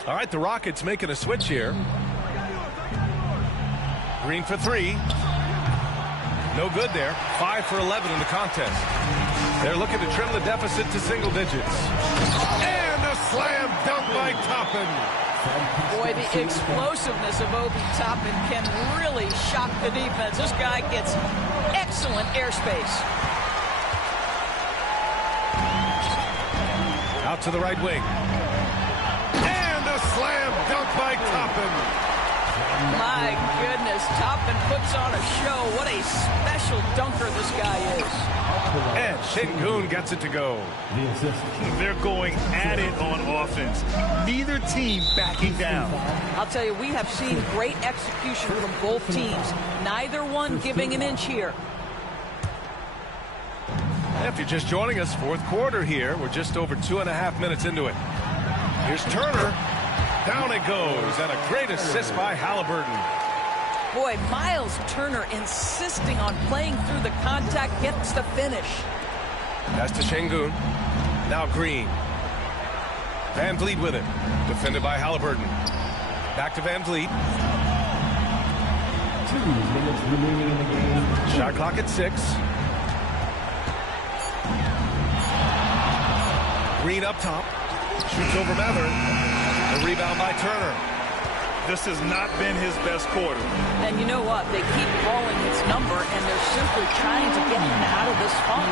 All right, the Rockets making a switch here. Green for 3. No good there. 5 for 11 in the contest. They're looking to trim the deficit to single digits. And a slam dunk by Toppin. Boy, the explosiveness of Obi Toppin can really shock the defense. This guy gets excellent airspace. Out to the right wing. And a slam dunk by Toppin. My goodness, Toppin puts on a show. What a special dunker this guy is. And Sengun gets it to go. They're going at it on offense. Neither team backing down. I'll tell you, we have seen great execution from both teams. Neither one giving an inch here. If you're just joining us, fourth quarter here. We're just over 2.5 minutes into it. Here's Turner. Down it goes. And a great assist by Halliburton. Boy, Miles Turner insisting on playing through the contact, gets the finish. Pass to Sengun. Now Green. Van Vliet with it. Defended by Halliburton. Back to Van Vliet. 2 minutes remaining in the game. Shot clock at 6. Green up top. Shoots over Matherin. The rebound by Turner. This has not been his best quarter. And you know what? They keep calling his number, and they're simply trying to get him out of this funk.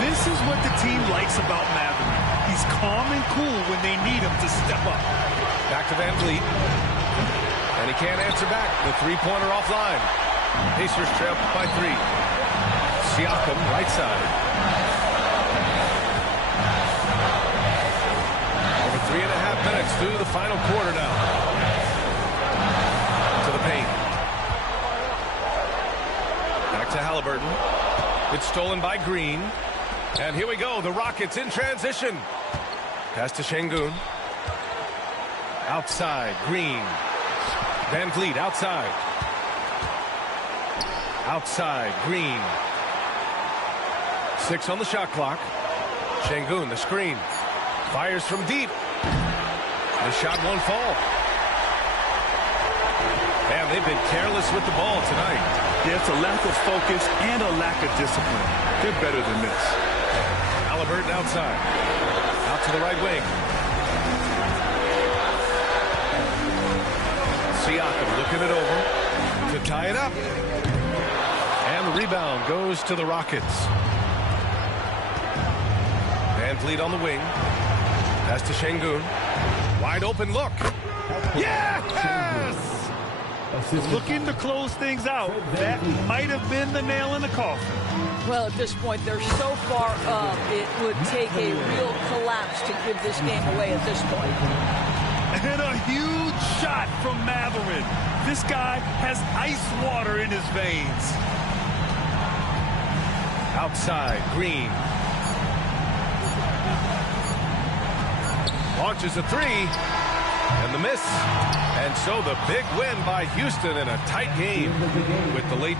This is what the team likes about Matherin. He's calm and cool when they need him to step up. Back to Van Vliet. And he can't answer back. The three-pointer offline. Pacers trail by 3. Siakam, right side. Over 3.5 minutes through the final quarter now. To the paint. Back to Halliburton. It's stolen by Green. And here we go. The Rockets in transition. Pass to Sengun. Outside. Green. Van Vliet outside. Outside. Green. 6 on the shot clock. Sengun, the screen. Fires from deep. The shot won't fall. Man, they've been careless with the ball tonight. Yeah, it's a lack of focus and a lack of discipline. They're better than this. Halliburton outside. Out to the right wing. Siakam looking it over to tie it up. And the rebound goes to the Rockets. Van Vliet on the wing. Pass to Sengun. Wide open look. Yes! Looking to close things out. That might have been the nail in the coffin. Well, at this point, they're so far up, it would take a real collapse to give this game away at this point. And a huge shot from Matherin. This guy has ice water in his veins. Outside, Green. Launches a 3. And the miss. And so the big win by Houston in a tight game with the late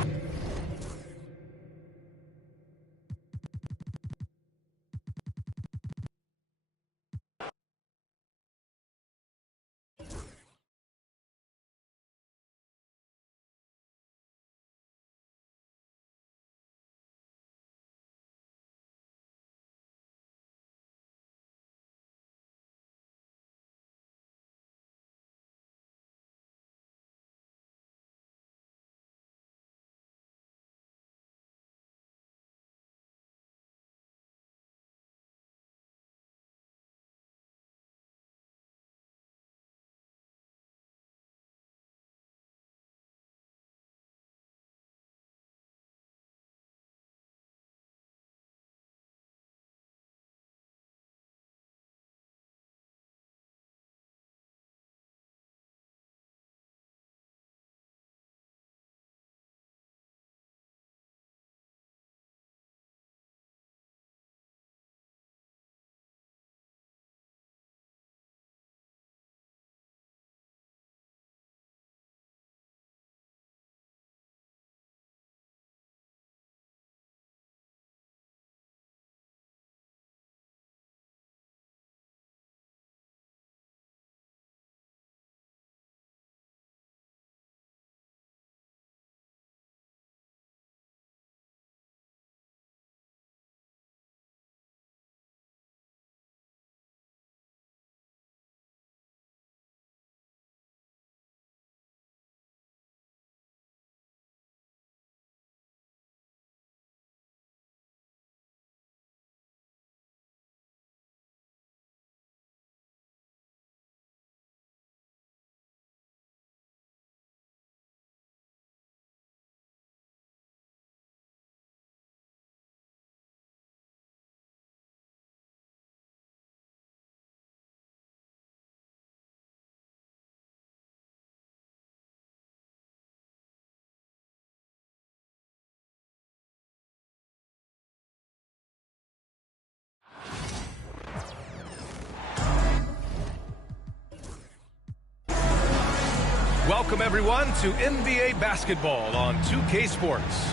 welcome everyone to NBA basketball on 2K Sports.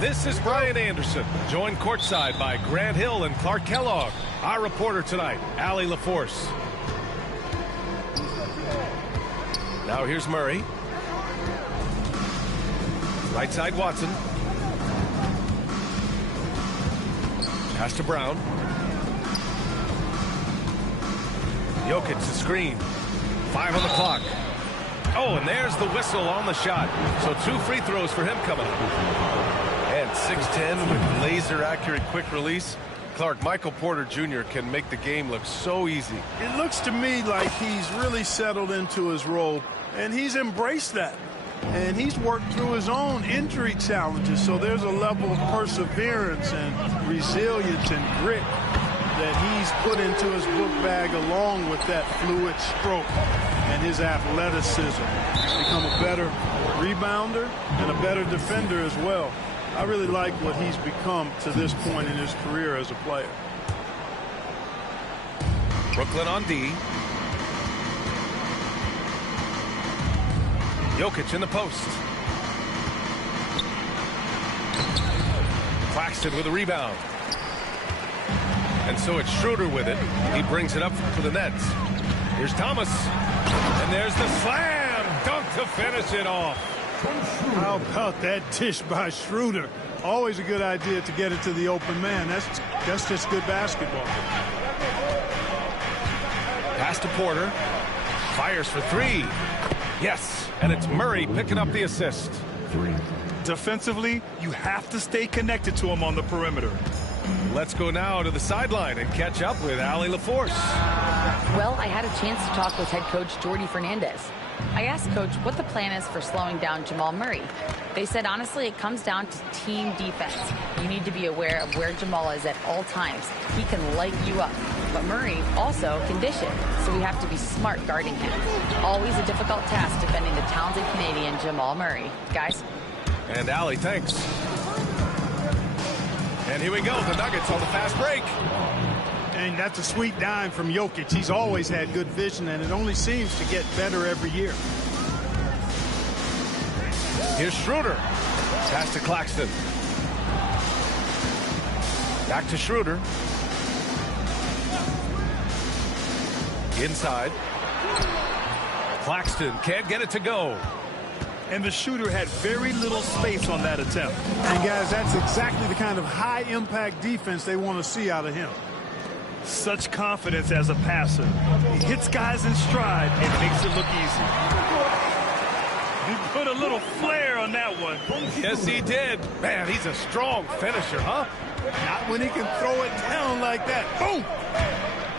This is Brian Anderson, joined courtside by Grant Hill and Clark Kellogg. Our reporter tonight, Allie LaForce. Now here's Murray. Right side Watson. Pass to Brown. Jokic the screen. 5 on the clock. Oh, and there's the whistle on the shot. So 2 free throws for him coming up. And 6'10" with laser accurate quick release. Clark, Michael Porter Jr. can make the game look so easy. It looks to me like he's really settled into his role, and he's embraced that. And he's worked through his own injury challenges, so there's a level of perseverance and resilience and grit that he's put into his book bag along with that fluid stroke and his athleticism. Become a better rebounder and a better defender as well. I really like what he's become to this point in his career as a player. Brooklyn on D. Jokic in the post. Claxton with a rebound. And so it's Schroeder with it. He brings it up for the Nets. Here's Thomas. And there's the slam dunk to finish it off. How about that dish by Schroeder? Always a good idea to get it to the open man. That's just good basketball. Pass to Porter. Fires for 3. Yes, and it's Murray picking up the assist. 3. Defensively, you have to stay connected to him on the perimeter. Let's go now to the sideline and catch up with Allie LaForce. Well, I had a chance to talk with head coach Jordi Fernandez. I asked Coach what the plan is for slowing down Jamal Murray. They said, honestly, it comes down to team defense. You need to be aware of where Jamal is at all times. He can light you up. But Murray also can dish it, so we have to be smart guarding him. Always a difficult task defending the talented Canadian Jamal Murray. Guys? And Allie, thanks. And here we go, the Nuggets on the fast break. And that's a sweet dime from Jokic. He's always had good vision, and it only seems to get better every year. Here's Schroeder. Pass to Claxton. Back to Schroeder. Inside. Claxton can't get it to go. And the shooter had very little space on that attempt. And, guys, that's exactly the kind of high-impact defense they want to see out of him. Such confidence as a passer. He hits guys in stride and makes it look easy. He put a little flair on that one. Yes, he did. Man, he's a strong finisher, huh? Not when he can throw it down like that. Boom!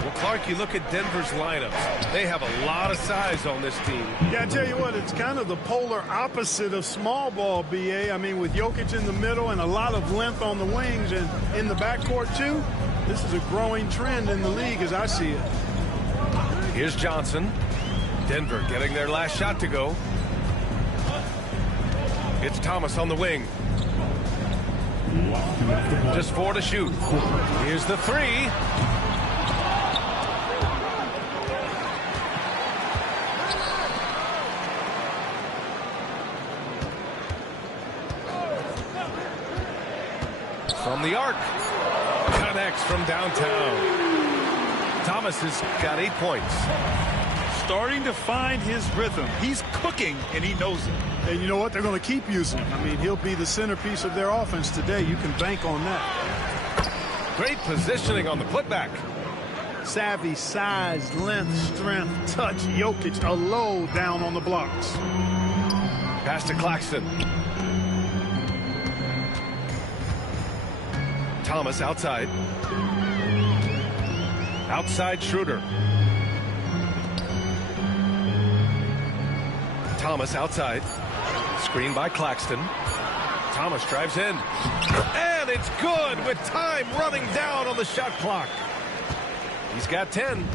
Well, Clark, you look at Denver's lineups. They have a lot of size on this team. Yeah, I tell you what, it's kind of the polar opposite of small ball, B.A. I mean, with Jokic in the middle and a lot of length on the wings and in the backcourt, too, this is a growing trend in the league as I see it. Here's Johnson. Denver getting their last shot to go. It's Thomas on the wing. Just 4 to shoot. Here's the 3. From the arc. Connects from downtown. Thomas has got 8 points. Starting to find his rhythm. He's cooking, and he knows it. And you know what? They're going to keep using him. I mean, he'll be the centerpiece of their offense today. You can bank on that. Great positioning on the putback. Savvy, size, length, strength, touch. Jokic, a low down on the blocks. Pass to Claxton. Thomas outside. Outside Schroeder. Thomas outside. Screen by Claxton. Thomas drives in. And it's good with time running down on the shot clock. He's got 10.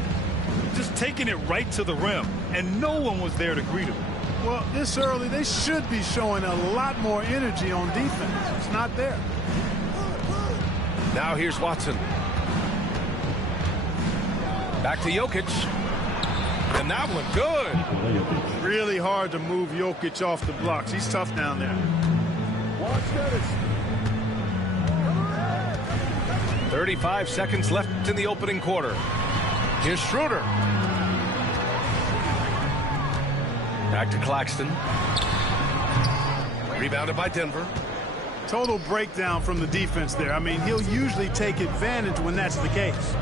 Just taking it right to the rim, and no one was there to greet him. Well, this early, they should be showing a lot more energy on defense. It's not there. Now here's Watson. Back to Jokic. And that one good. Really hard to move Jokic off the blocks. He's tough down there. 35 seconds left in the opening quarter. Here's Schroeder. Back to Claxton. Rebounded by Denver. Total breakdown from the defense there. I mean, he'll usually take advantage when that's the case.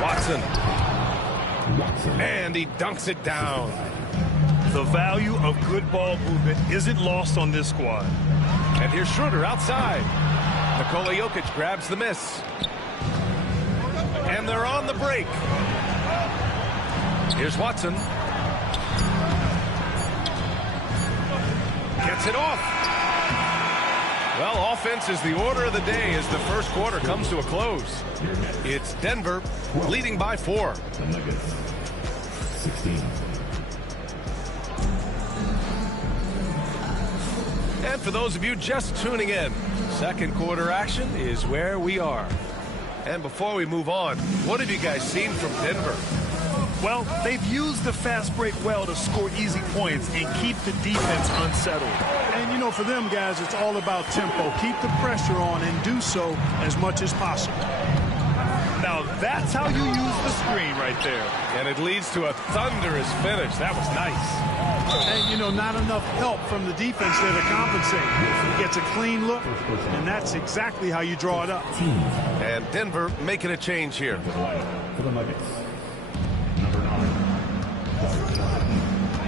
Watson. And he dunks it down. The value of good ball movement isn't lost on this squad. And here's Schroeder outside. Nikola Jokic grabs the miss. And they're on the break. Here's Watson. Gets it off. Well, offense is the order of the day as the first quarter comes to a close. It's Denver leading by 4. The Nuggets, 16. And for those of you just tuning in, second quarter action is where we are. And before we move on, what have you guys seen from Denver? Well, they've used the fast break well to score easy points and keep the defense unsettled. And, you know, for them guys, it's all about tempo. Keep the pressure on and do so as much as possible. Now, that's how you use the screen right there. And it leads to a thunderous finish. That was nice. And, you know, not enough help from the defense there to compensate. He gets a clean look, and that's exactly how you draw it up. And Denver making a change here. For the Nuggets, number 9.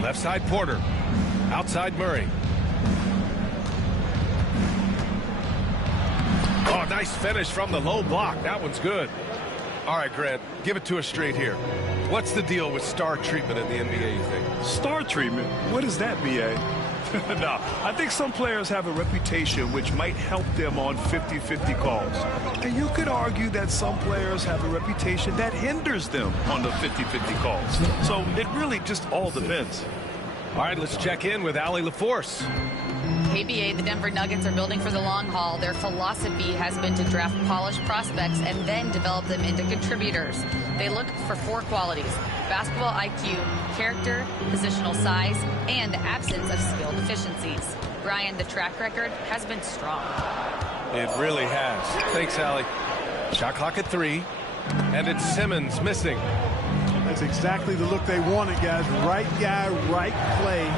Left side Porter. Outside Murray. Oh, nice finish from the low block. That one's good. All right, Grant, give it to us straight here. What's the deal with star treatment in the NBA, you think? Star treatment? What is that, B.A.? No, I think some players have a reputation which might help them on 50-50 calls. And you could argue that some players have a reputation that hinders them on the 50-50 calls. So it really just all depends. All right, let's check in with Allie LaForce. KBA, the Denver Nuggets are building for the long haul. Their philosophy has been to draft polished prospects and then develop them into contributors. They look for 4 qualities: basketball IQ, character, positional size, and the absence of skill deficiencies. Brian, the track record has been strong. It really has. Thanks, Allie. Shot clock at 3, and it's Simmons missing. That's exactly the look they wanted, guys. Right guy, right play,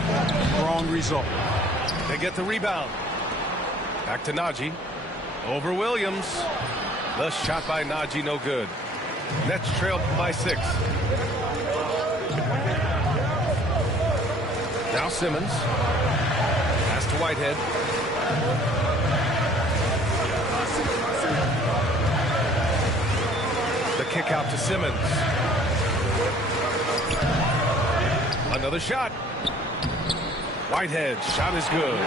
wrong result. They get the rebound. Back to Najee. Over Williams. The shot by Najee, no good. Nets trail by 6. Now Simmons. Pass to Whitehead. The kick out to Simmons. Another shot. Whitehead, shot is good.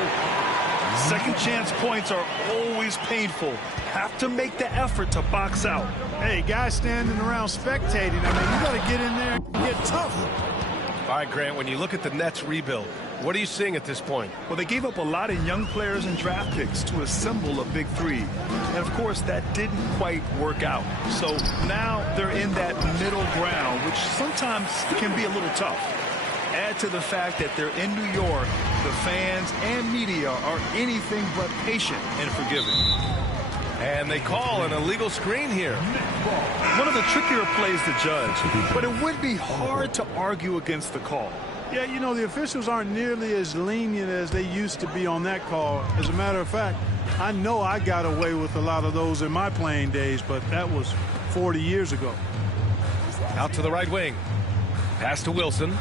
Second chance points are always painful. Have to make the effort to box out. Hey, guys standing around spectating, I mean, you got to get in there and get tough. All right, Grant, when you look at the Nets rebuild, what are you seeing at this point? Well, they gave up a lot of young players and draft picks to assemble a big 3. And, of course, that didn't quite work out. So now they're in that middle ground, which sometimes can be a little tough. Add to the fact that they're in New York, the fans and media are anything but patient and forgiving. And they call an illegal screen here. One of the trickier plays to judge, but it would be hard to argue against the call. Yeah, you know, the officials aren't nearly as lenient as they used to be on that call. As a matter of fact, I know I got away with a lot of those in my playing days, but that was 40 years ago. Out to the right wing. Pass to Wilson.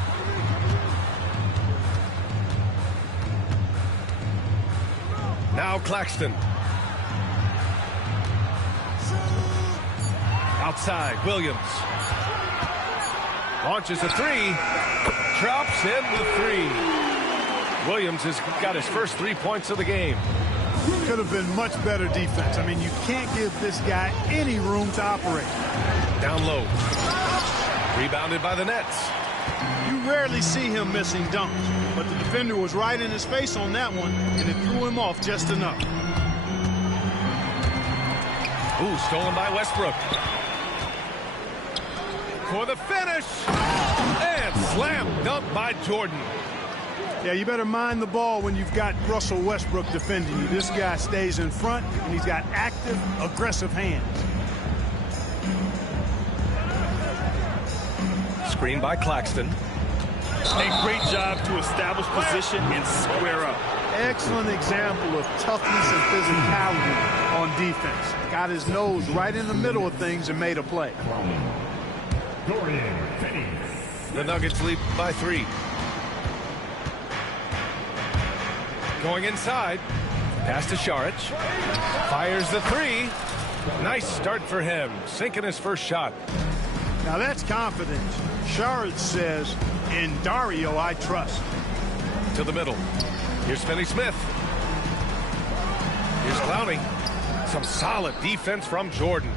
Now Claxton. Outside, Williams. Launches a 3. Drops in the 3. Williams has got his first 3 points of the game. Could have been much better defense. I mean, you can't give this guy any room to operate. Down low. Rebounded by the Nets. You rarely see him missing dunks, but the defender was right in his face on that one, and it threw him off just enough. Ooh, stolen by Westbrook. For the finish. And slam dunk by Jordan. Yeah, you better mind the ball when you've got Russell Westbrook defending you. This guy stays in front, and he's got active, aggressive hands. Screen by Claxton. A great job to establish position and square up. Excellent example of toughness and physicality on defense. Got his nose right in the middle of things and made a play. The Nuggets lead by 3. Going inside. Pass to Šarić. Fires the 3. Nice start for him. Sinking his first shot. Now that's confidence. Šarić says, in Dario I trust. To the middle. Here's Finney-Smith. Here's Clowney. Some solid defense from Jordan.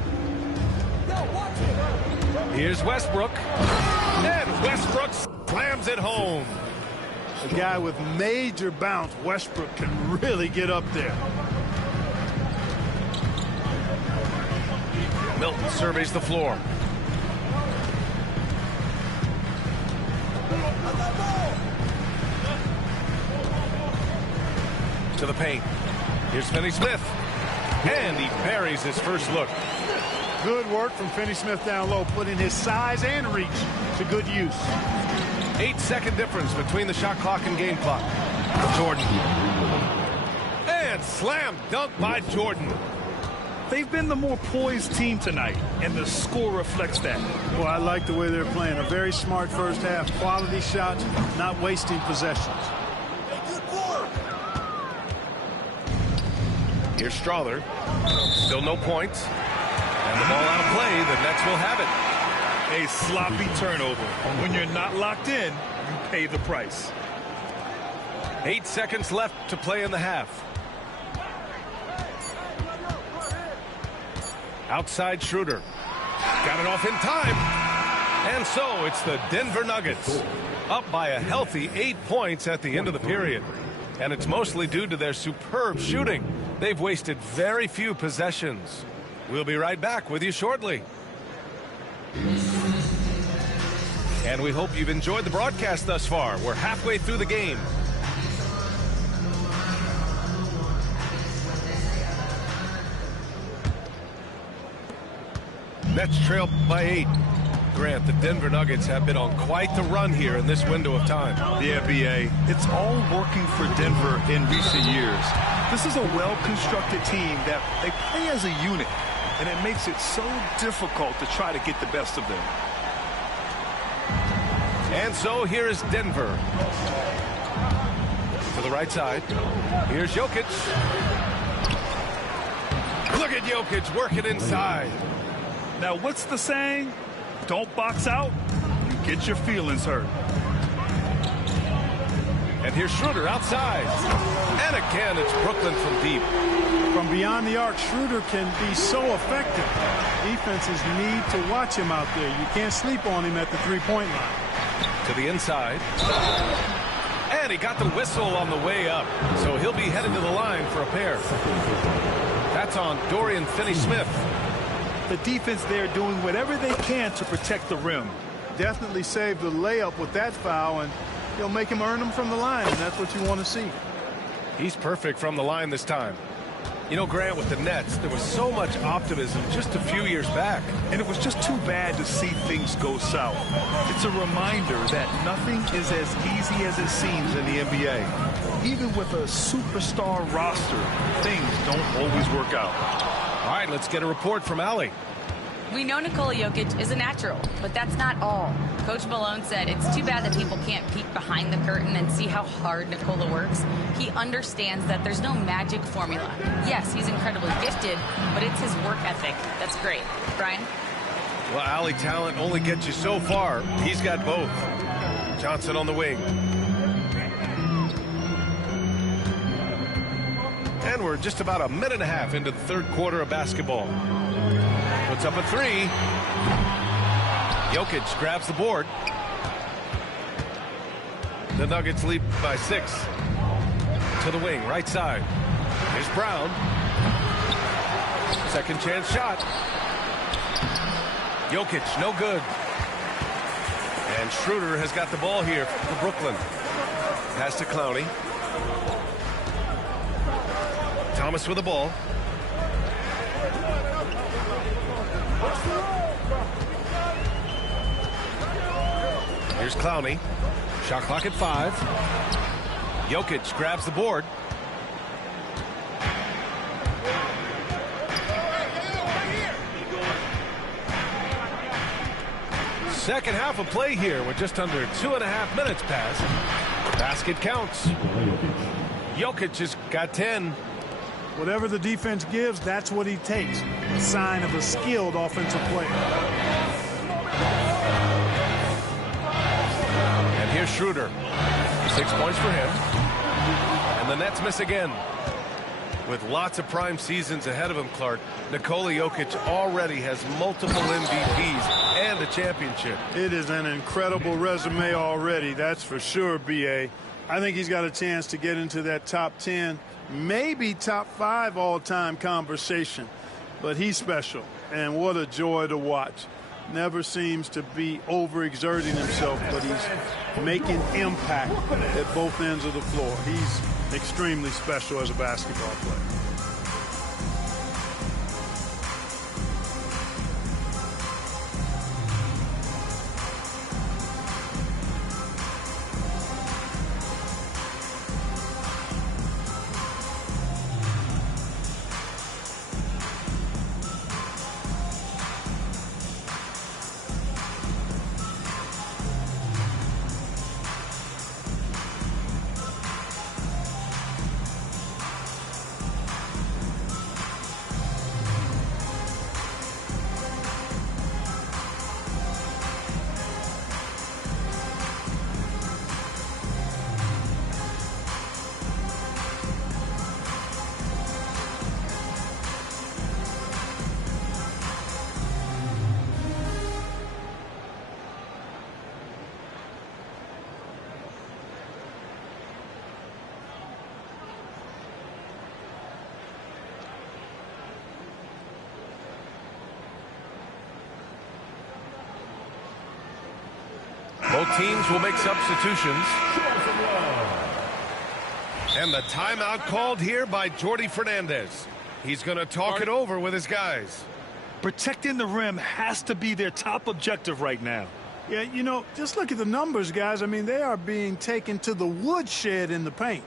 Here's Westbrook. And Westbrook slams it home. A guy with major bounce, Westbrook, can really get up there. Milton surveys the floor. To the paint. Here's Finney-Smith. And he buries his first look. Good work from Finney-Smith down low, putting his size and reach to good use. 8-second difference between the shot clock and game clock. Jordan. And slam dunk by Jordan. They've been the more poised team tonight, and the score reflects that. Well, I like the way they're playing. A very smart first half. Quality shots, not wasting possessions. Here's Strawther. Still no points. And the ball out of play. The Nets will have it. A sloppy turnover. When you're not locked in, you pay the price. 8 seconds left to play in the half. Outside Schroeder. Got it off in time. And so it's the Denver Nuggets up by a healthy 8 points at the end of the period. And it's mostly due to their superb shooting. They've wasted very few possessions. We'll be right back with you shortly. And we hope you've enjoyed the broadcast thus far. We're halfway through the game. Nets trail by 8. Grant, the Denver Nuggets have been on quite the run here in this window of time. The NBA, it's all working for Denver in recent years. This is a well-constructed team that they play as a unit, and it makes it so difficult to try to get the best of them. And so here is Denver. To the right side. Here's Jokic. Look at Jokic working inside. Now, what's the saying? Don't box out, you get your feelings hurt. And here's Schroeder outside. And again, it's Brooklyn from deep. From beyond the arc, Schroeder can be so effective. Defenses need to watch him out there. You can't sleep on him at the three-point line. To the inside. And he got the whistle on the way up. So he'll be headed to the line for a pair. That's on Dorian Finney-Smith. The defense there doing whatever they can to protect the rim. Definitely saved the layup with that foul, and he'll make him earn them from the line, and that's what you want to see. He's perfect from the line this time. You know, Grant, with the Nets, there was so much optimism just a few years back. And it was just too bad to see things go south. It's a reminder that nothing is as easy as it seems in the NBA. Even with a superstar roster, things don't always work out. All right, let's get a report from Allie. We know Nikola Jokic is a natural, but that's not all. Coach Malone said it's too bad that people can't peek behind the curtain and see how hard Nikola works. He understands that there's no magic formula. Yes, he's incredibly gifted, but it's his work ethic that's great. Brian? Well, Allie, talent only gets you so far. He's got both. Johnson on the wing. And we're just about a minute and a half into the third quarter of basketball. Puts up a three. Jokic grabs the board. The Nuggets lead by 6. To the wing, right side. Here's Brown. Second chance shot. Jokic, no good. And Schroeder has got the ball here for Brooklyn. Pass to Clowney. Thomas with the ball. Here's Clowney. Shot clock at 5. Jokic grabs the board. Second half of play here with just under 2.5 minutes passed. Basket counts. Jokic has got 10. Whatever the defense gives, that's what he takes. A sign of a skilled offensive player. And here's Schroeder. 6 points for him. And the Nets miss again. With lots of prime seasons ahead of him, Clark, Nikola Jokic already has multiple MVPs and a championship. It is an incredible resume already, that's for sure, B.A. I think he's got a chance to get into that top 10, maybe top 5 all-time conversation. But he's special, and what a joy to watch. Never seems to be overexerting himself, but he's making impact at both ends of the floor. He's extremely special as a basketball player. Both teams will make substitutions. And the timeout called here by Jordi Fernandez. He's going to talk it over with his guys. Protecting the rim has to be their top objective right now. Yeah, you know, just look at the numbers, guys. I mean, they are being taken to the woodshed in the paint.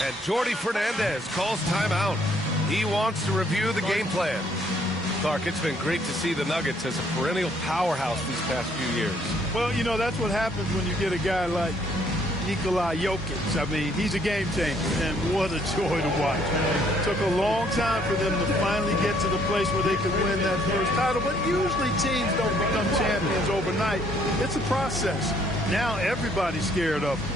And Jordi Fernandez calls timeout. He wants to review the game plan. Clark, it's been great to see the Nuggets as a perennial powerhouse these past few years. Well, you know, that's what happens when you get a guy like Nikola Jokic. I mean, he's a game changer, and what a joy to watch. It took a long time for them to finally get to the place where they could win that first title, but usually teams don't become champions overnight. It's a process. Now everybody's scared of them.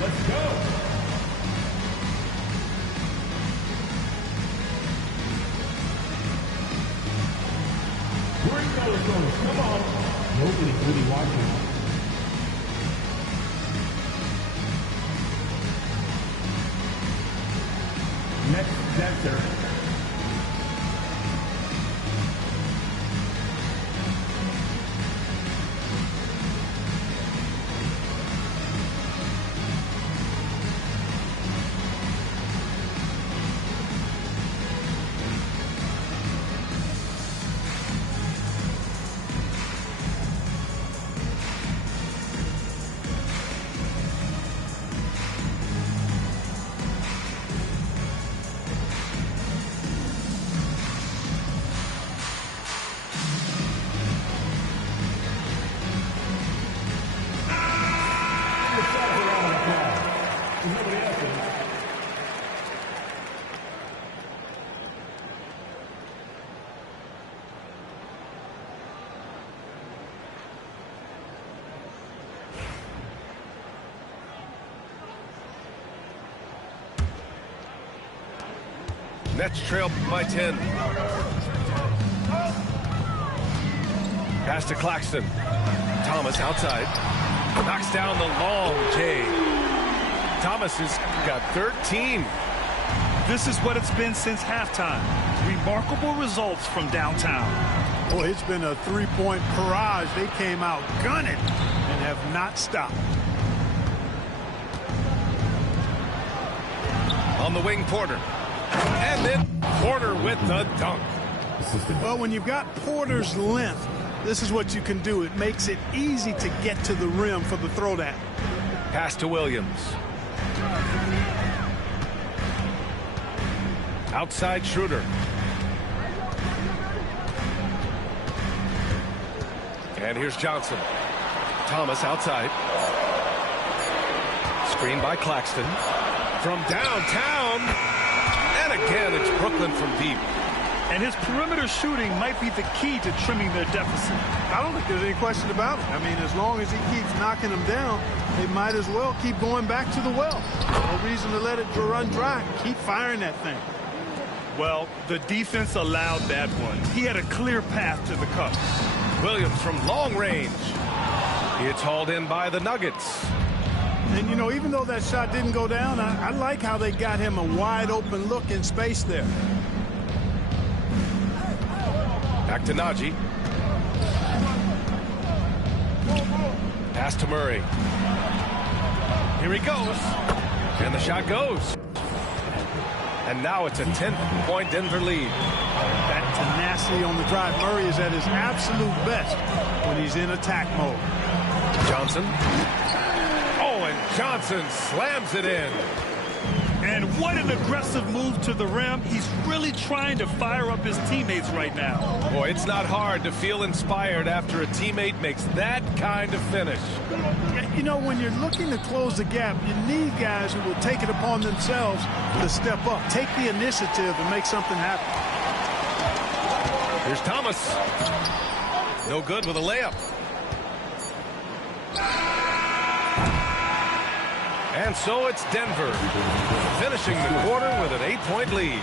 Let's go. Bring those goals. Come on. Nobody's really watching. Nets trail by 10. Pass to Claxton. Thomas outside. Knocks down the long J. Thomas has got 13. This is what it's been since halftime. Remarkable results from downtown. Boy, it's been a three-point barrage. They came out gunning and have not stopped. On the wing, Porter. And then Porter with the dunk. Well, when you've got Porter's length, this is what you can do. It makes it easy to get to the rim for the throwdown. Pass to Williams. Outside Schroeder. And here's Johnson. Thomas outside. Screen by Claxton. From downtown. And again, it's Brooklyn from deep. And his perimeter shooting might be the key to trimming their deficit. I don't think there's any question about it. I mean, as long as he keeps knocking them down, they might as well keep going back to the well. No reason to let it run dry. Keep firing that thing. Well, the defense allowed that one. He had a clear path to the cup. Williams from long range. It's hauled in by the Nuggets. And, you know, even though that shot didn't go down, I like how they got him a wide open look in space there. Back to Najee. Pass to Murray. Here he goes. And the shot goes. And now it's a 10-point Denver lead. That tenacity on the drive. Murray is at his absolute best when he's in attack mode. Johnson. Oh, and Johnson slams it in. And what an aggressive move to the rim. He's really trying to fire up his teammates right now. Boy, it's not hard to feel inspired after a teammate makes that kind of finish. You know, when you're looking to close the gap, you need guys who will take it upon themselves to step up, take the initiative, and make something happen. Here's Thomas. No good with a layup. And so it's Denver finishing the quarter with an 8-point lead.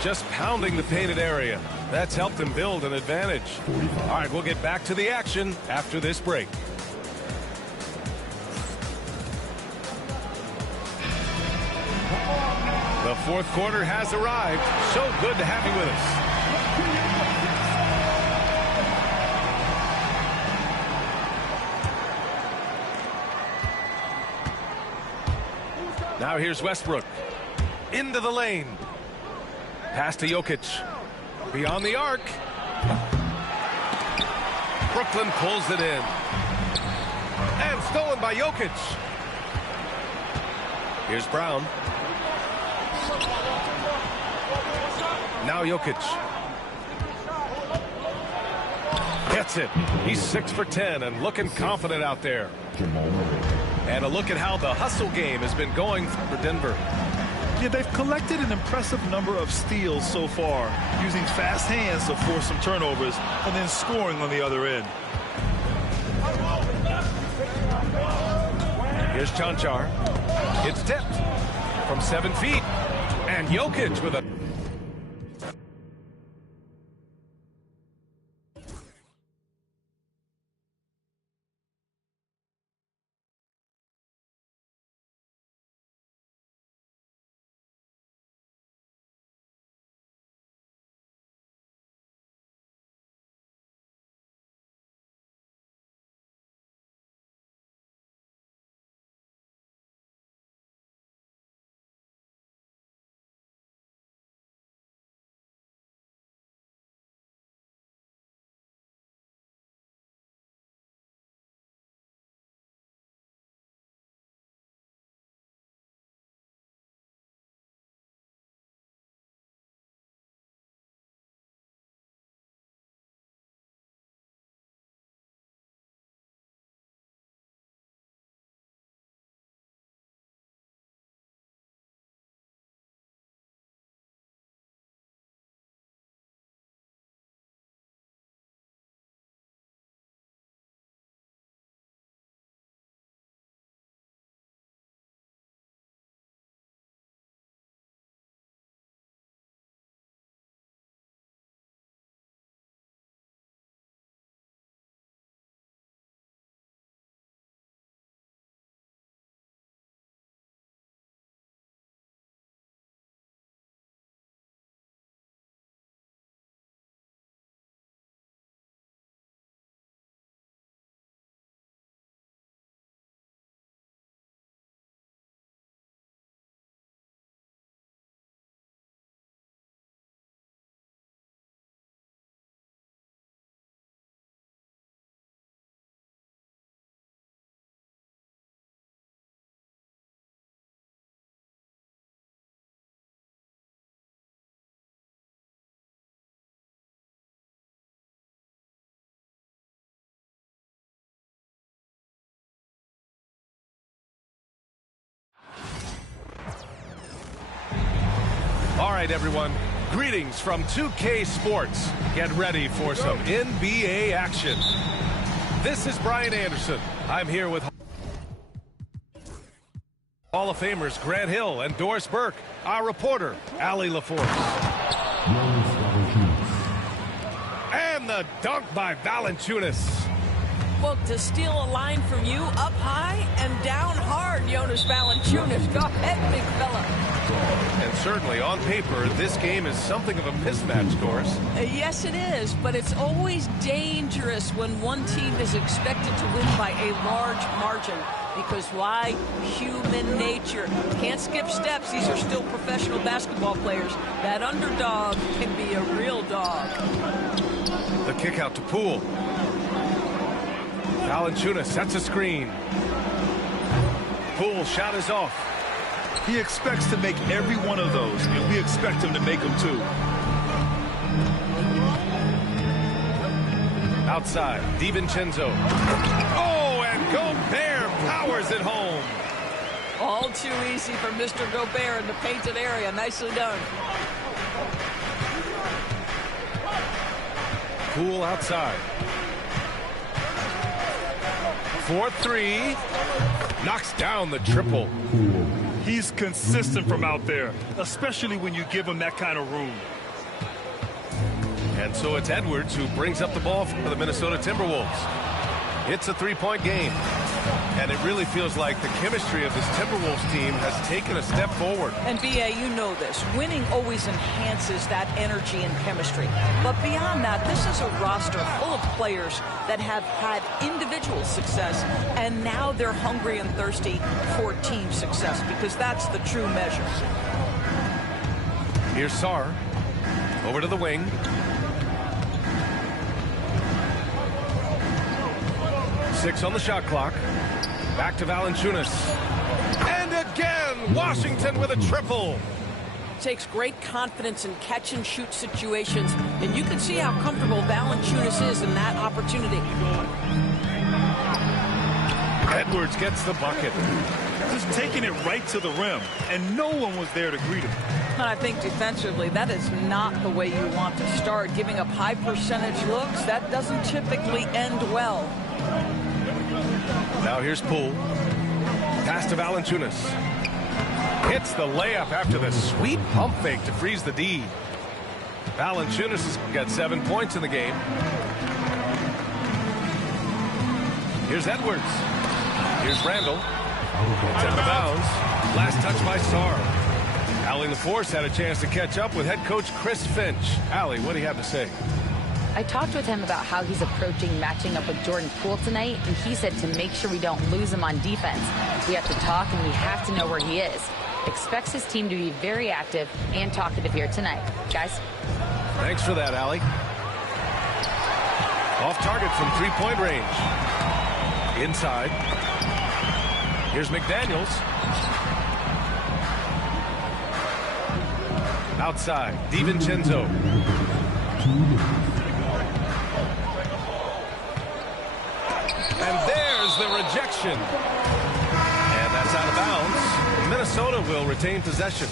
Just pounding the painted area. That's helped them build an advantage. All right, we'll get back to the action after this break. The fourth quarter has arrived. So good to have you with us. Now here's Westbrook. Into the lane. Pass to Jokic. Beyond the arc. Brooklyn pulls it in. And stolen by Jokic. Here's Brown. Now Jokic. Gets it. He's 6 for 10 and looking confident out there. And a look at how the hustle game has been going for Denver. Yeah, they've collected an impressive number of steals so far, using fast hands to force some turnovers and then scoring on the other end. Here's Chanchar. It's tipped from 7 feet. And Jokic with a right, everyone. Greetings from 2K Sports. Get ready for some NBA action. This is Brian Anderson. I'm here with Hall of Famers Grant Hill and Doris Burke, our reporter, Allie LaForce. And the dunk by Valanciunas. Well, to steal a line from you, up high and down hard, Jonas Valanciunas. Go ahead, big fella. And certainly on paper, this game is something of a mismatch, Doris. Yes, it is, but it's always dangerous when one team is expected to win by a large margin. Because why? Human nature. Can't skip steps. These are still professional basketball players. That underdog can be a real dog. The kick out to Poole. Valanciunas sets a screen. Poole shot is off. He expects to make every one of those, and we expect him to make them too. Outside, DiVincenzo. Oh, and Gobert powers it home. All too easy for Mr. Gobert in the painted area. Nicely done. Poole outside. 4-3. Knocks down the triple. He's consistent from out there, especially when you give him that kind of room. And so it's Edwards who brings up the ball for the Minnesota Timberwolves. It's a three-point game. And it really feels like the chemistry of this Timberwolves team has taken a step forward. And B.A., you know this. Winning always enhances that energy and chemistry. But beyond that, this is a roster full of players that have had individual success, and now they're hungry and thirsty for team success, because that's the true measure. Here's Sarr. Over to the wing. Six on the shot clock. Back to Valanciunas. And again, Washington with a triple. Takes great confidence in catch-and-shoot situations, and you can see how comfortable Valanciunas is in that opportunity. Edwards gets the bucket. Just taking it right to the rim, and no one was there to greet him. And I think defensively, that is not the way you want to start. Giving up high percentage looks, that doesn't typically end well. Now here's Poole. Pass to Valanciunas. Hits the layup after the sweet pump fake to freeze the D. Valanciunas has got 7 points in the game. Here's Edwards. Here's Randall. It's out of bounds. Last touch by Sarr. Allie LaForce had a chance to catch up with head coach Chris Finch. Allie, what do you have to say? I talked with him about how he's approaching matching up with Jordan Poole tonight, and he said to make sure we don't lose him on defense. We have to talk, and we have to know where he is. Expects his team to be very active and talkative here tonight. Guys? Thanks for that, Allie. Off target from three-point range. Inside. Here's McDaniels. Outside, DiVincenzo. And there's the rejection. And that's out of bounds. Minnesota will retain possession.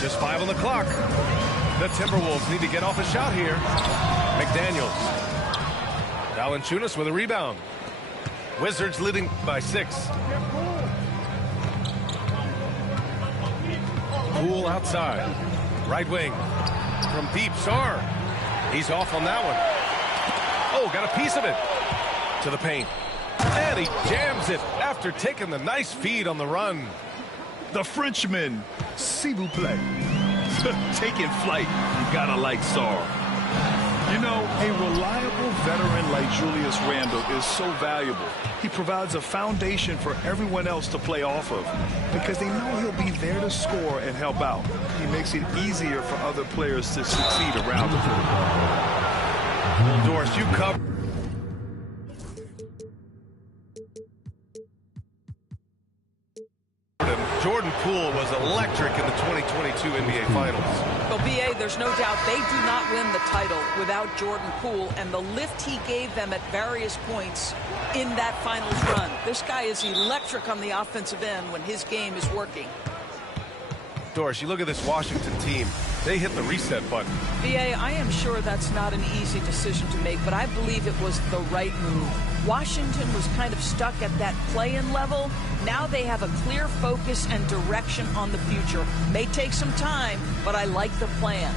Just 5 on the clock. The Timberwolves need to get off a shot here. McDaniels. Valanciunas with a rebound. Wizards leading by 6. Poole outside. Right wing. From deep, Sarr. He's off on that one. Oh, got a piece of it. To the paint. And he jams it after taking the nice feed on the run. The Frenchman, s'il vous plaît. Taking flight. You gotta like Sarr. You know, a reliable veteran like Julius Randle is so valuable. He provides a foundation for everyone else to play off of because they know he'll be there to score and help out. He makes it easier for other players to succeed around him. Well, Doris, you cover. Jordan Poole was electric in the 2022 NBA Finals. Well, B.A., there's no doubt they do not win the title without Jordan Poole and the lift he gave them at various points in that finals run. This guy is electric on the offensive end when his game is working. Doris, you look at this Washington team. They hit the reset button. BA, I am sure that's not an easy decision to make, but I believe it was the right move. Washington was kind of stuck at that play-in level. Now they have a clear focus and direction on the future. May take some time, but I like the plan.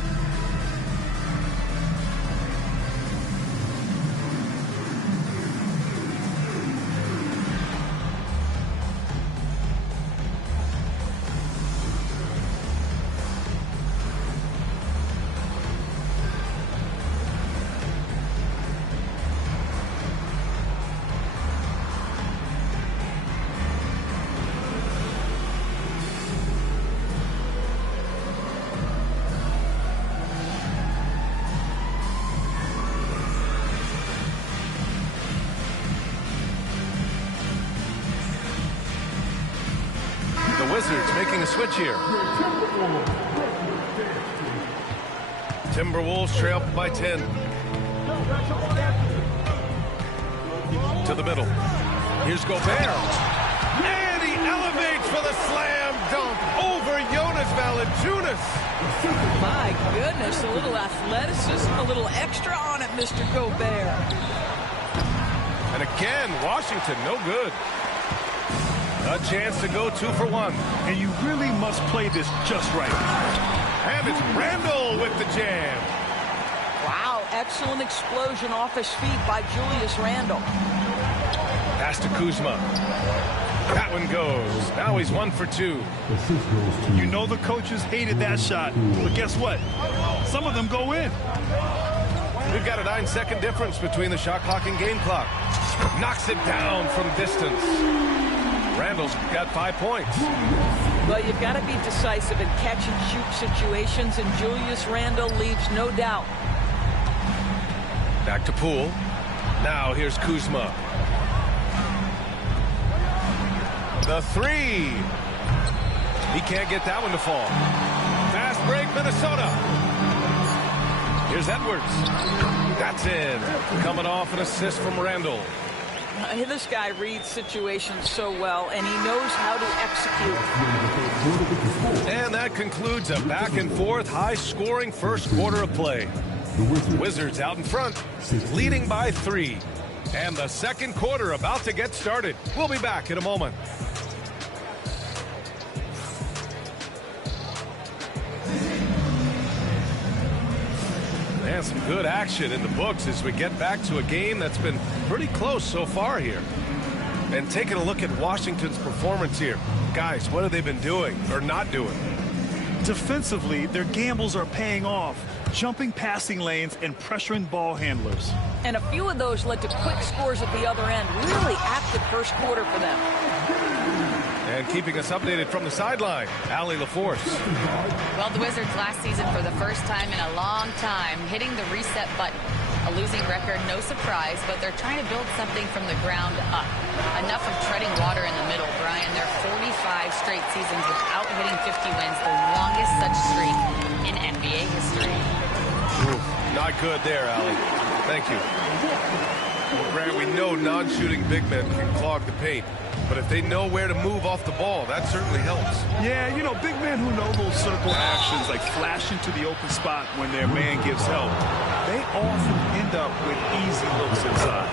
Wizards making a switch here. Timberwolves trail by 10. To the middle. Here's Gobert. And he elevates for the slam dunk over Jonas Valanciunas. My goodness, a little athleticism, a little extra on it, Mr. Gobert. And again, Washington, no good. A chance to go 2 for 1. And you really must play this just right. And it's Randle with the jam. Wow, excellent explosion off his feet by Julius Randle. Pass to Kuzma. That one goes. Now he's 1 for 2. You know the coaches hated that shot, but guess what? Some of them go in. We've got a 9-second difference between the shot clock and game clock. Knocks it down from distance. Randle's got 5 points. Well, you've got to be decisive in catch-and-shoot situations, and Julius Randle leaves no doubt. Back to Poole. Now here's Kuzma. The 3. He can't get that one to fall. Fast break, Minnesota. Here's Edwards. That's in. Coming off an assist from Randle. This guy reads situations so well, and he knows how to execute. And that concludes a back-and-forth, high-scoring first quarter of play. Wizards out in front, leading by 3. And the second quarter about to get started. We'll be back in a moment. And some good action in the books as we get back to a game that's been pretty close so far here. And taking a look at Washington's performance here. Guys, what have they been doing or not doing? Defensively, their gambles are paying off. Jumping passing lanes and pressuring ball handlers. And a few of those led to quick scores at the other end. Really active first quarter for them. And keeping us updated from the sideline, Allie LaForce. Well, the Wizards last season, for the first time in a long time, hitting the reset button. A losing record, no surprise, but they're trying to build something from the ground up. Enough of treading water in the middle, Brian. They're 45 straight seasons without hitting 50 wins, the longest such streak in NBA history. Ooh, not good there, Allie. Thank you. Well, Grant, we know non-shooting big men can clog the paint. But if they know where to move off the ball, that certainly helps. Yeah, you know, big men who know those circle actions, like flashing to the open spot when their man gives help, they often end up with easy looks inside.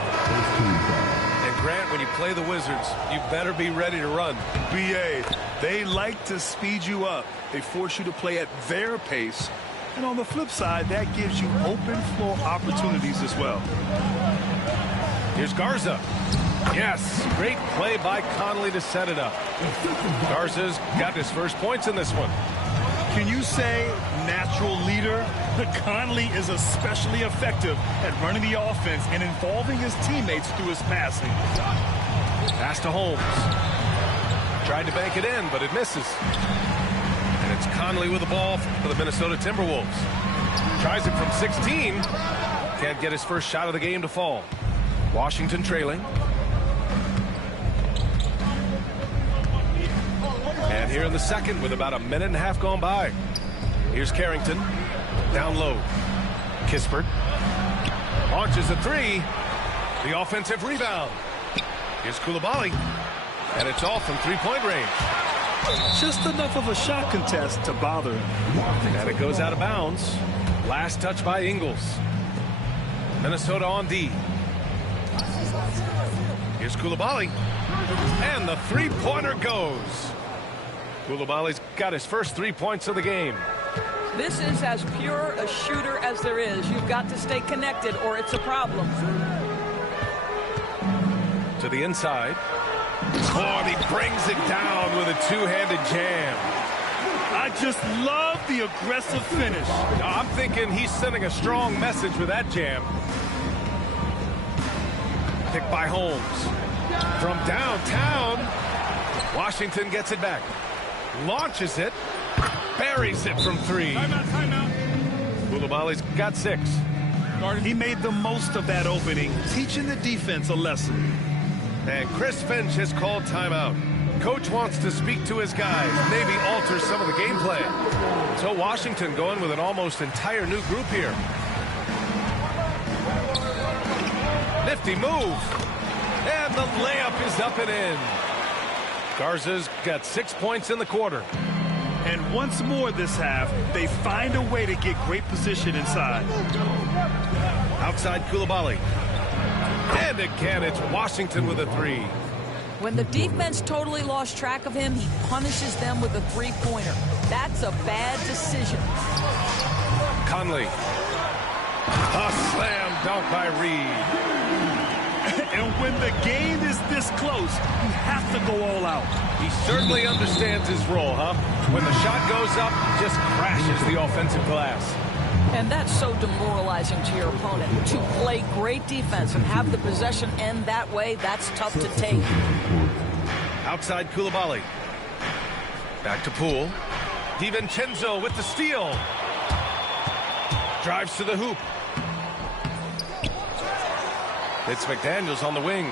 And Grant, when you play the Wizards, you better be ready to run. BA, they like to speed you up. They force you to play at their pace. And on the flip side, that gives you open floor opportunities as well. Here's Garza. Yes, great play by Conley to set it up. Garza's got his first points in this one. Can you say natural leader? Conley is especially effective at running the offense and involving his teammates through his passing. Pass to Holmes. Tried to bank it in, but it misses. And it's Conley with the ball for the Minnesota Timberwolves. Tries it from 16. Can't get his first shot of the game to fall. Washington trailing. And here in the second with about a minute and a half gone by. Here's Carrington. Down low. Kispert. Launches a 3. The offensive rebound. Here's Coulibaly. And it's off from 3-point range. Just enough of a shot contest to bother him. And it goes out of bounds. Last touch by Ingles. Minnesota on D. Here's Coulibaly. And the three-pointer goes. Coulibaly's got his first 3 points of the game. This is as pure a shooter as there is. You've got to stay connected or it's a problem. To the inside. Oh, and he brings it down with a two-handed jam. I just love the aggressive finish. I'm thinking he's sending a strong message with that jam. Picked by Holmes. From downtown, Washington gets it back. Launches it. Buries it from three. Timeout. Coulibaly's got 6. He made the most of that opening, teaching the defense a lesson. And Chris Finch has called timeout. Coach wants to speak to his guys, maybe alter some of the game plan. So Washington going with an almost entire new group here. Nifty move. And the layup is up and in. Garza's got 6 points in the quarter. And once more this half, they find a way to get great position inside. Outside Coulibaly. And again, it's Washington with a 3. When the defense totally lost track of him, he punishes them with a three-pointer. That's a bad decision. Conley. A slam dunk by Reed. And when the game is this close, you have to go all out. He certainly understands his role, huh? When the shot goes up, just crashes the offensive glass. And that's so demoralizing to your opponent. To play great defense and have the possession end that way, that's tough to take. Outside Coulibaly. Back to Poole. DiVincenzo with the steal. Drives to the hoop. It's McDaniels on the wing.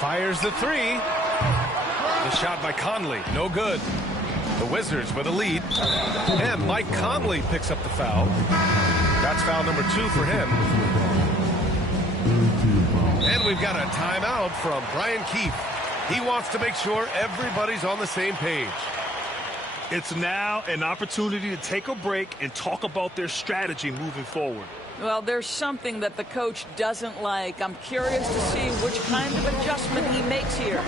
Fires the 3. The shot by Conley. No good. The Wizards with a lead. And Mike Conley picks up the foul. That's foul number 2 for him. And we've got a timeout from Brian Keefe. He wants to make sure everybody's on the same page. It's now an opportunity to take a break and talk about their strategy moving forward. Well, there's something that the coach doesn't like. I'm curious to see which kind of adjustment he makes here.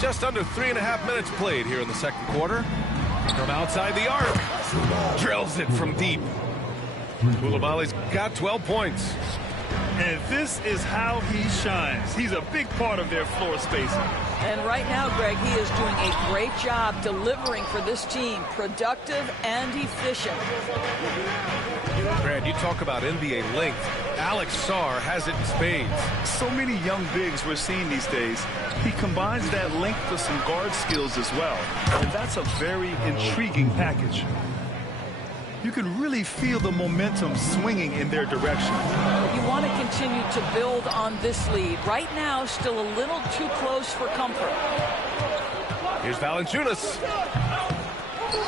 Just under 3.5 minutes played here in the second quarter. From outside the arc. Drills it from deep. Coulibaly's got 12 points. And this is how he shines. He's a big part of their floor spacing. And right now, Greg, he is doing a great job delivering for this team. Productive and efficient. Brad, you talk about NBA length. Alex Sarr has it in spades. So many young bigs we're seeing these days. He combines that length with some guard skills as well. And that's a very intriguing package. You can really feel the momentum swinging in their direction. You want to continue to build on this lead. Right now, still a little too close for comfort. Here's Valanciunas.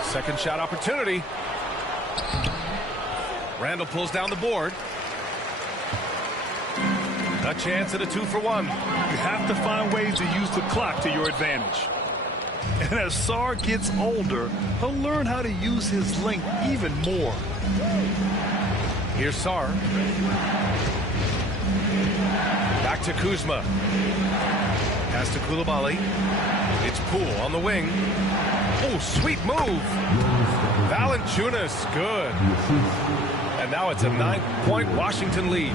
Second shot opportunity. Randall pulls down the board. A chance at a 2-for-1. You have to find ways to use the clock to your advantage. And as Sarr gets older, he'll learn how to use his length even more. Here's Sarr. Back to Kuzma. Pass to Koulibaly. It's Poole on the wing. Oh, sweet move. Valanciunas, good. And now it's a 9-point Washington lead.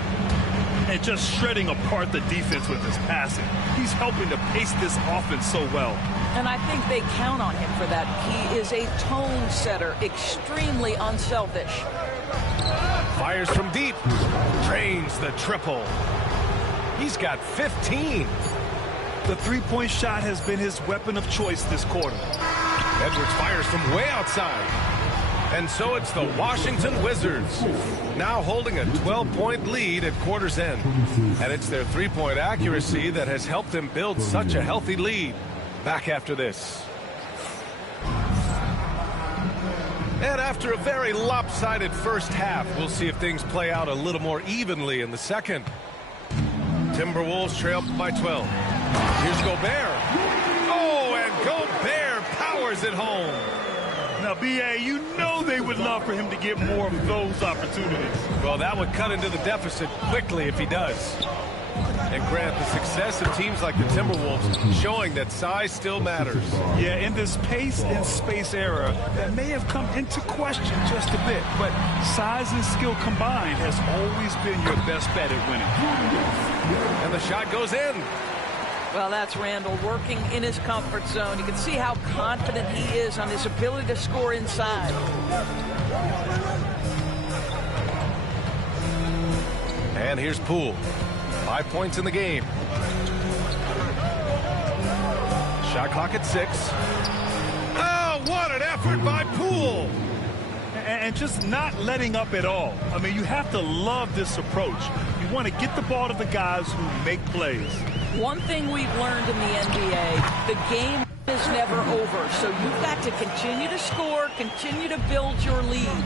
And just shredding apart the defense with his passing. He's helping to pace this offense so well. And I think they count on him for that. He is a tone setter, extremely unselfish. Fires from deep. Drains the triple. He's got 15. The three-point shot has been his weapon of choice this quarter. Edwards fires from way outside. And so it's the Washington Wizards, now holding a 12-point lead at quarter's end. And it's their three-point accuracy that has helped them build such a healthy lead. Back after this. And after a very lopsided first half, we'll see if things play out a little more evenly in the second. Timberwolves trail by 12. Here's Gobert. Oh, and Gobert powers it home. Now, B.A., you know they would love for him to get more of those opportunities. Well, that would cut into the deficit quickly if he does. And Grant, the success of teams like the Timberwolves showing that size still matters. Yeah, in this pace and space era, that may have come into question just a bit, but size and skill combined has always been your best bet at winning. And the shot goes in. Well, that's Randall working in his comfort zone. You can see how confident he is on his ability to score inside. And here's Poole. 5 points in the game. Shot clock at 6. Oh, what an effort by Poole! And just not letting up at all. I mean, you have to love this approach. You want to get the ball to the guys who make plays. One thing we've learned in the NBA, the game is never over. So you've got to continue to score, continue to build your lead.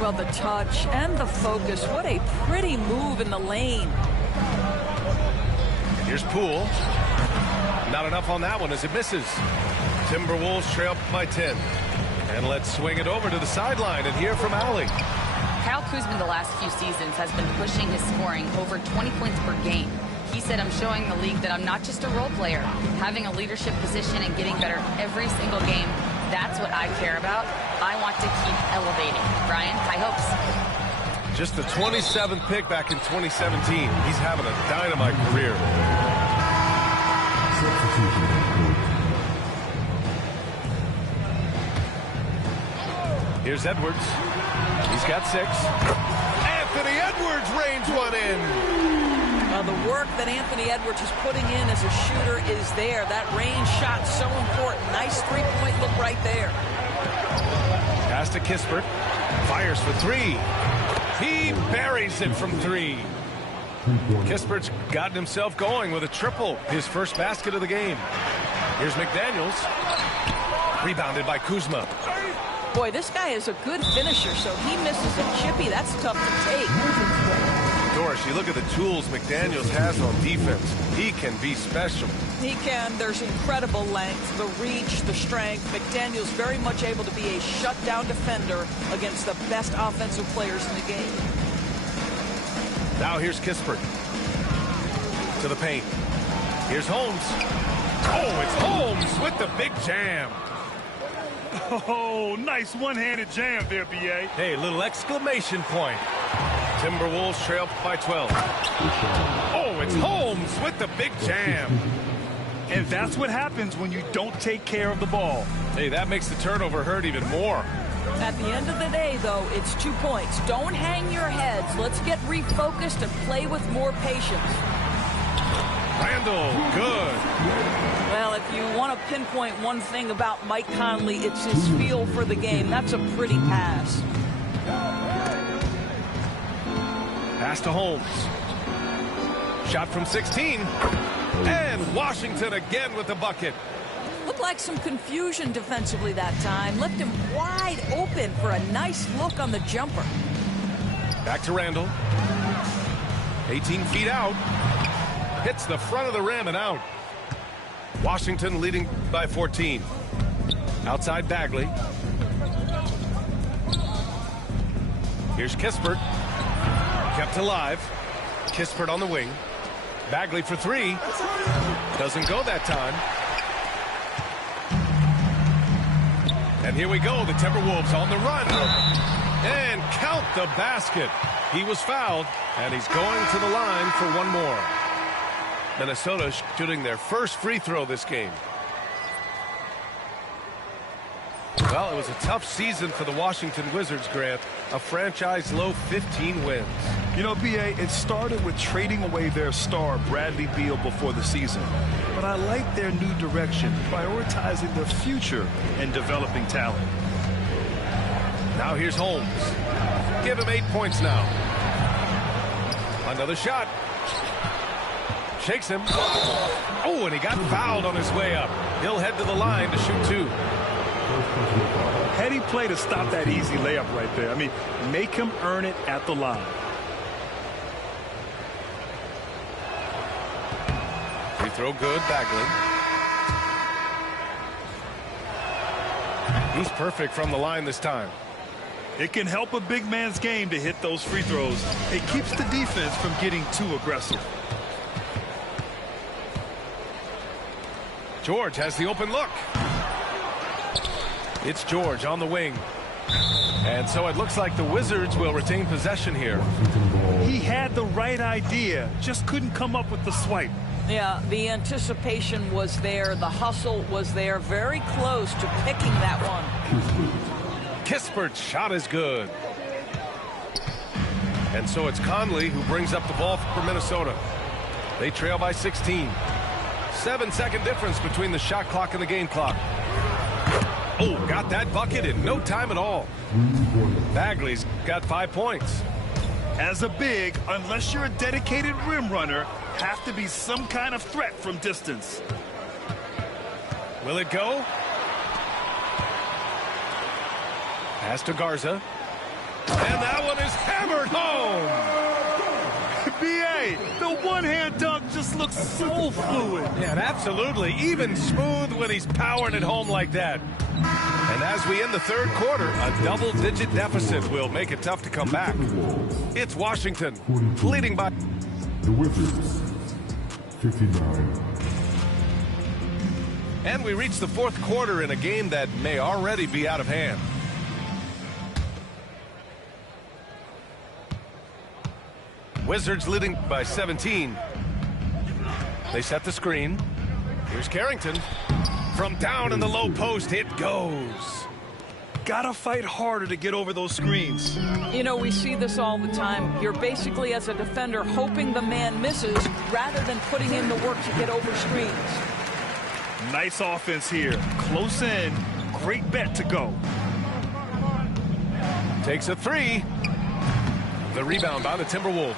Well, the touch and the focus. What a pretty move in the lane. Here's Poole. Not enough on that one as it misses. Timberwolves trail by 10. And let's swing it over to the sideline and hear from Allie. Kyle Kuzma the last few seasons has been pushing his scoring over 20 points per game. He said, I'm showing the league that I'm not just a role player. Having a leadership position and getting better every single game, that's what I care about. I want to keep elevating. Brian, high hopes. Just the 27th pick back in 2017. He's having a dynamite career. Here's Edwards. He's got 6. Anthony Edwards rains one in. The work that Anthony Edwards is putting in as a shooter is there. That range shot so important. Nice three-point look right there. Pass to Kispert. Fires for 3. He buries it from 3. Kispert's gotten himself going with a triple. His first basket of the game. Here's McDaniels. Rebounded by Kuzma. Boy, this guy is a good finisher, so he misses a chippy. That's tough to take. Doris, you look at the tools McDaniels has on defense. He can be special. He can. There's incredible length, the reach, the strength. McDaniels very much able to be a shutdown defender against the best offensive players in the game. Now here's Kispert. To the paint. Here's Holmes. Oh, it's Holmes with the big jam. Oh, nice one-handed jam there, B.A. Hey, little exclamation point. Timberwolves trail by 12. Oh, it's Holmes with the big jam. And that's what happens when you don't take care of the ball. Hey, that makes the turnover hurt even more. At the end of the day, though, it's 2 points. Don't hang your heads. Let's get refocused and play with more patience. Randall, good. Well, if you want to pinpoint one thing about Mike Conley, it's his feel for the game. That's a pretty pass. Pass to Holmes. Shot from 16. And Washington again with the bucket. Looked like some confusion defensively that time. Left him wide open for a nice look on the jumper. Back to Randall. 18 feet out. Hits the front of the rim and out. Washington leading by 14. Outside Bagley. Here's Kispert. Kept alive. Kispert on the wing. Bagley for three. Doesn't go that time. And here we go. The Timberwolves on the run. And count the basket. He was fouled, and he's going to the line for one more. Minnesota shooting their first free throw this game. Well, it was a tough season for the Washington Wizards, Grant. A franchise low 15 wins. You know, B.A., it started with trading away their star, Bradley Beal, before the season. But I like their new direction, prioritizing the future and developing talent. Now here's Holmes. Give him 8 points now. Another shot. Shakes him. Oh, and he got fouled on his way up. He'll head to the line to shoot two. Heady play to stop that easy layup right there. I mean, make him earn it at the line. Free throw good, Bagley. He's perfect from the line this time. It can help a big man's game to hit those free throws. It keeps the defense from getting too aggressive. George has the open look. It's George on the wing. And so it looks like the Wizards will retain possession here. He had the right idea, just couldn't come up with the swipe. Yeah, the anticipation was there. The hustle was there. Very close to picking that one. Kispert's shot is good. And so it's Conley who brings up the ball for Minnesota. They trail by 16. 7-second difference between the shot clock and the game clock. Oh, got that bucket in no time at all. Bagley's got 5 points. As a big, unless you're a dedicated rim runner, have to be some kind of threat from distance. Will it go? Pass to Garza. And that one is hammered home. B.A., the one-hand dunk just looks so fluid. Yeah, absolutely. Even smooth when he's powering it home like that. And as we end the third quarter, a double-digit deficit will make it tough to come back. It's Washington leading by... The Wizards, 59. And we reach the fourth quarter in a game that may already be out of hand. Wizards leading by 17. They set the screen. Here's Carrington. From down in the low post, it goes. Gotta fight harder to get over those screens. You know, we see this all the time. You're basically, as a defender, hoping the man misses rather than putting in the work to get over screens. Nice offense here. Close in. Great bet to go. Takes a three. The rebound by the Timberwolves.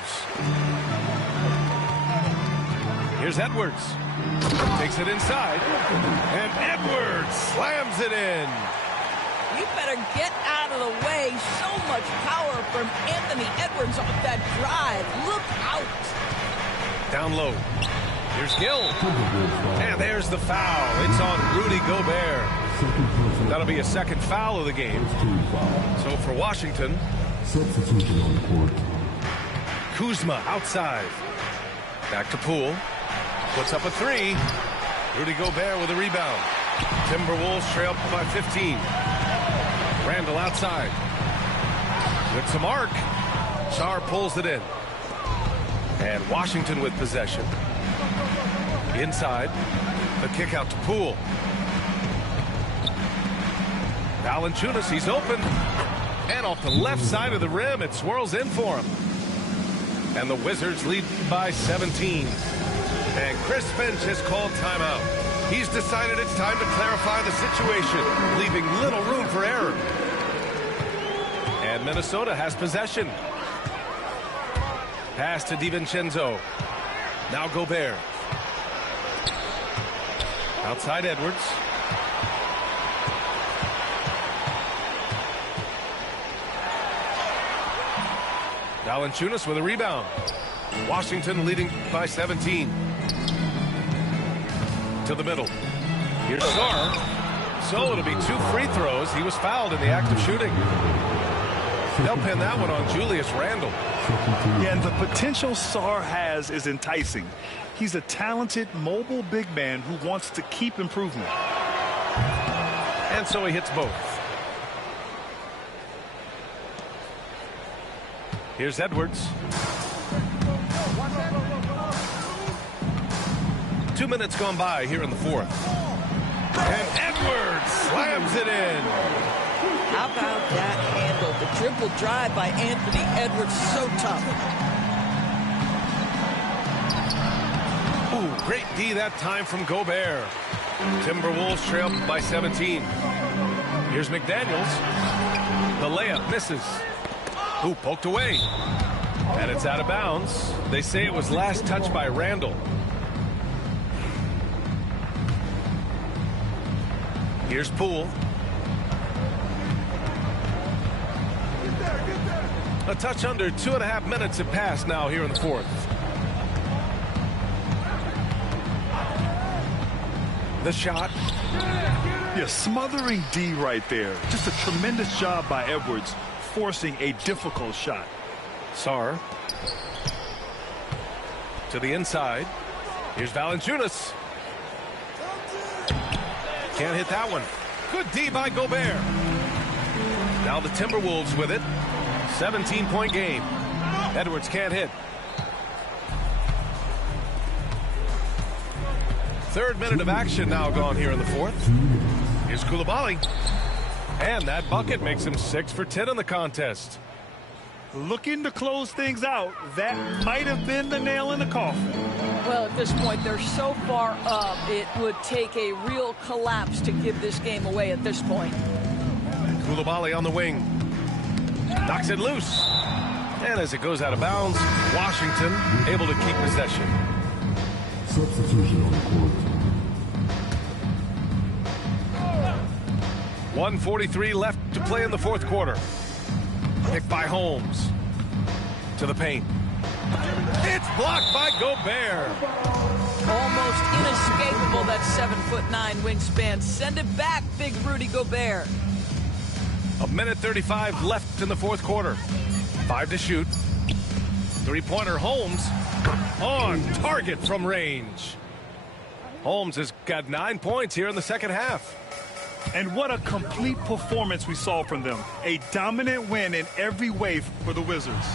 Here's Edwards. Takes it inside. And Edwards slams it in. You better get out of the way. So much power from Anthony Edwards on that drive. Look out. Down low. Here's Gill. And there's the foul. It's on Rudy Gobert. That'll be a second foul of the game. So for Washington, Substitution on the court. Kuzma outside. Back to Poole. Puts up a three. Rudy Gobert with a rebound. Timberwolves trail by 15. Randall outside. With some arc. Sarr pulls it in. And Washington with possession. Inside. The kick out to Poole. Valanciunas, he's open. And off the left side of the rim, it swirls in for him. And the Wizards lead by 17. And Chris Finch has called timeout. He's decided it's time to clarify the situation, leaving little room for error. And Minnesota has possession. Pass to DiVincenzo. Now Gobert. Outside Edwards. Valanciunas with a rebound. Washington leading by 17. To the middle. Here's Sarr. So it'll be 2 free throws. He was fouled in the act of shooting. They'll pin that one on Julius Randle. Yeah, and the potential Sarr has is enticing. He's a talented, mobile big man who wants to keep improving. And so he hits both. Here's Edwards. 2 minutes gone by here in the fourth. And Edwards slams it in. How about that handle? The triple drive by Anthony Edwards, so tough. Ooh, great D that time from Gobert. Timberwolves trail by 17. Here's McDaniels. The layup misses. Ooh, poked away. And it's out of bounds. They say it was last touched by Randle. Here's Poole. A touch under 2.5 minutes have passed now here in the fourth. The shot. Yeah, smothering D right there. Just a tremendous job by Edwards, forcing a difficult shot. Sarr. To the inside. Here's Valanciunas. Can't hit that one. Good D by Gobert. Now the Timberwolves with it. 17-point game. Edwards can't hit. Third minute of action now gone here in the fourth. Here's Coulibaly. And that bucket makes him 6 for 10 in the contest. Looking to close things out. That might have been the nail in the coffin. Well, at this point, they're so far up, it would take a real collapse to give this game away at this point. Coulibaly on the wing. Knocks it loose. And as it goes out of bounds, Washington able to keep possession. Substitution on the court. 1:43 left to play in the fourth quarter. Picked by Holmes. To the paint. It's blocked by Gobert. Almost inescapable, that 7'9" wingspan. Send it back, big Rudy Gobert. 1:35 left in the fourth quarter. 5 to shoot. Three-pointer Holmes on target from range. Holmes has got 9 points here in the second half. And what a complete performance we saw from them. A dominant win in every way for the Wizards.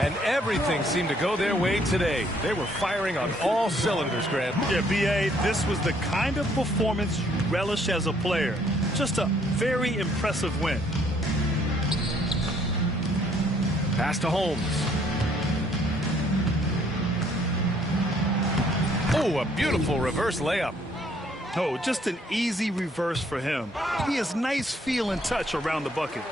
And everything seemed to go their way today. They were firing on all cylinders, Grant. Yeah, B.A., this was the kind of performance you relish as a player. Just a very impressive win. Pass to Holmes. Oh, a beautiful reverse layup. Oh, just an easy reverse for him. He has nice feel and touch around the bucket.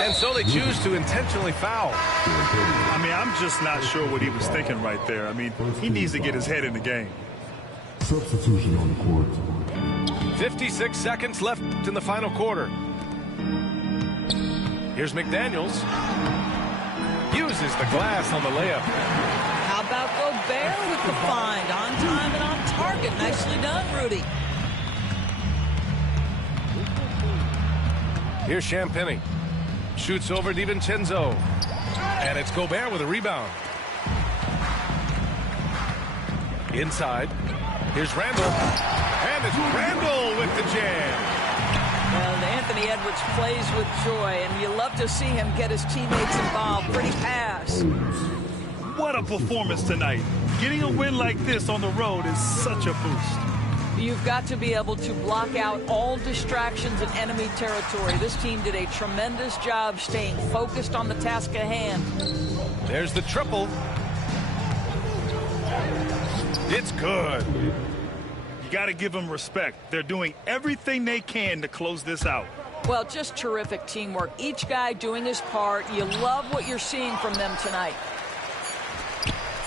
And so they choose to intentionally foul. I mean, I'm just not sure what he was thinking right there. I mean, he needs to get his head in the game. Substitution on the court. 56 seconds left in the final quarter. Here's McDaniels. Uses the glass on the layup. How about Gobert with the find? On time and on target. Nicely done, Rudy. Here's Champagny. Shoots over DiVincenzo. And it's Gobert with a rebound. Inside. Here's Randle. And it's Randle with the jam. Well, Anthony Edwards plays with joy, and you love to see him get his teammates involved. Pretty pass. What a performance tonight. Getting a win like this on the road is such a boost. You've got to be able to block out all distractions in enemy territory. This team did a tremendous job staying focused on the task at hand. There's the triple. It's good. You got to give them respect. They're doing everything they can to close this out. Well, just terrific teamwork. Each guy doing his part. You love what you're seeing from them tonight.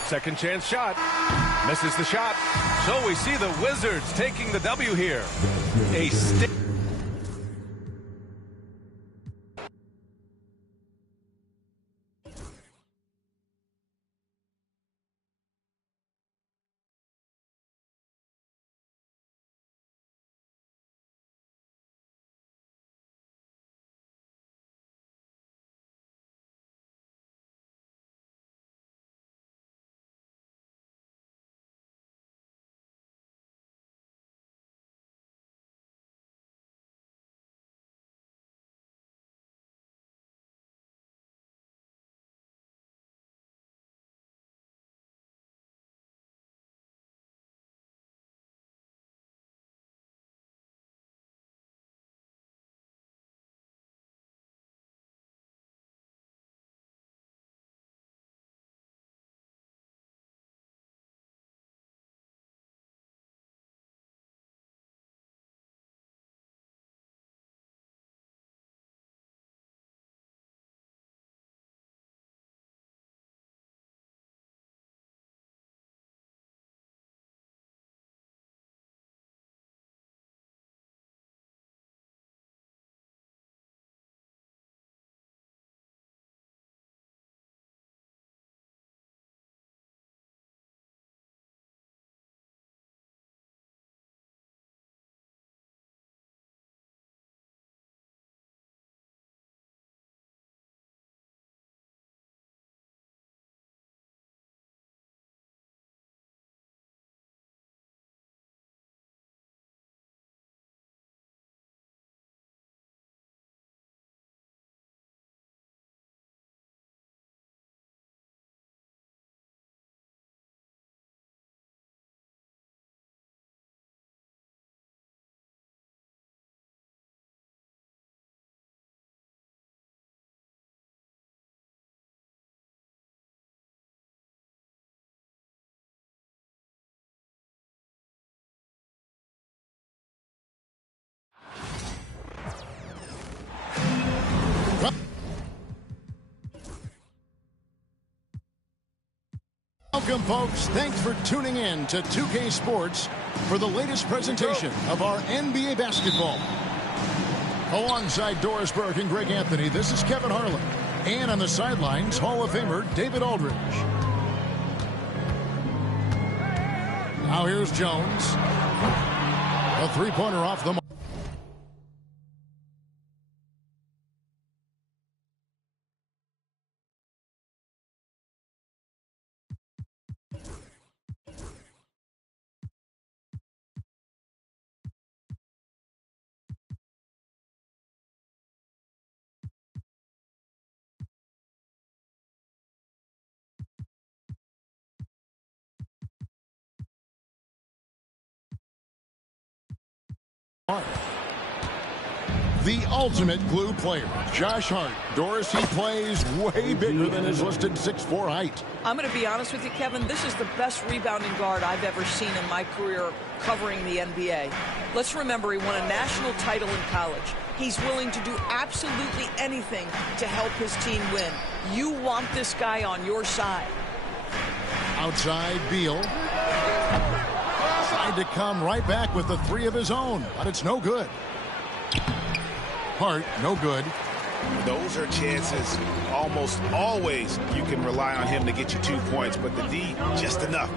Second chance shot. Misses the shot. So we see the Wizards taking the W here. A stick. Welcome, folks. Thanks for tuning in to 2K Sports for the latest presentation of our NBA basketball. Alongside Doris Burke and Greg Anthony, this is Kevin Harlan. And on the sidelines, Hall of Famer David Aldridge. Now here's Jones. A three-pointer off the mark. The ultimate glue player, Josh Hart. Doris, he plays way bigger than his listed 6'4" height. I'm going to be honest with you, Kevin. This is the best rebounding guard I've ever seen in my career covering the NBA. Let's remember, he won a national title in college. He's willing to do absolutely anything to help his team win. You want this guy on your side. Outside, Beal. Tried to come right back with the three of his own, but it's no good. Hart, no good. Those are chances almost always you can rely on him to get you 2 points, but the D, just enough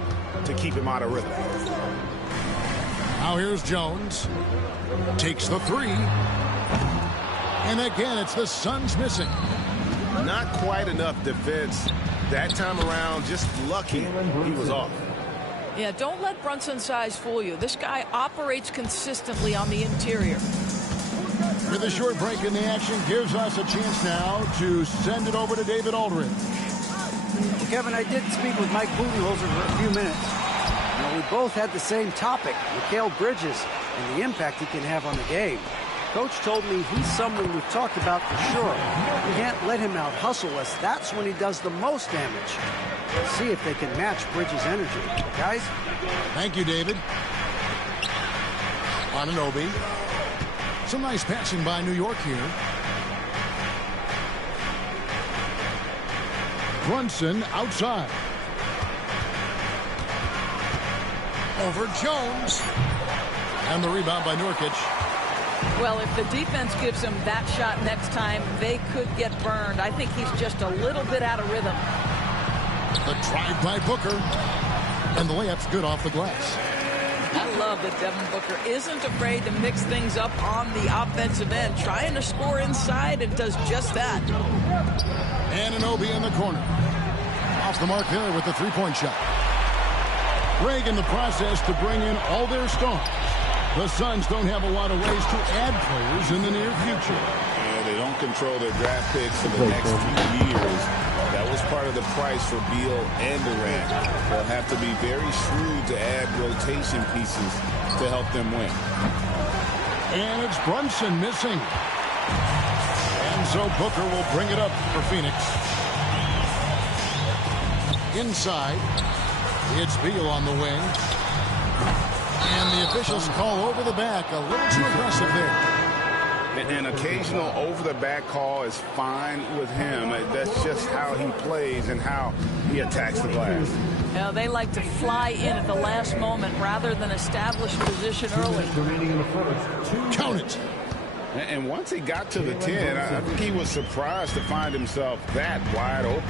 to keep him out of rhythm. Now here's Jones. Takes the three. And again, it's the Suns missing. Not quite enough defense that time around. Just lucky he was off. Yeah, don't let Brunson's size fool you. This guy operates consistently on the interior. With a short break in the action, gives us a chance now to send it over to David Aldridge. Well, Kevin, I did speak with Mike Budenholzer for a few minutes. We both had the same topic, Mikal Bridges, and the impact he can have on the game. Coach told me he's someone we've talked about for sure. We can't let him out-hustle us. That's when he does the most damage. Let's see if they can match Bridges' energy. Guys? Thank you, David. Anunoby. Some nice passing by New York here. Brunson outside. Over Jones. And the rebound by Nurkic. Well, if the defense gives him that shot next time, they could get burned. I think he's just a little bit out of rhythm. The drive by Booker. And the layup's good off the glass. I love that Devin Booker isn't afraid to mix things up on the offensive end, trying to score inside, and does just that. Anunoby in the corner. Off the mark there with the three-point shot. Greg in the process to bring in all their stars. The Suns don't have a lot of ways to add players in the near future. Yeah, they don't control their draft picks for the next few years. That was part of the price for Beal and Durant. They'll have to be very shrewd to add rotation pieces to help them win. And it's Brunson missing. And so Booker will bring it up for Phoenix. Inside, it's Beal on the wing. And the officials call over the back. A little too aggressive there. An occasional over-the-back call is fine with him. That's just how he plays and how he attacks the glass. Now, they like to fly in at the last moment rather than establish position early. Count it. And once he got to the 10, I think he was surprised to find himself that wide open.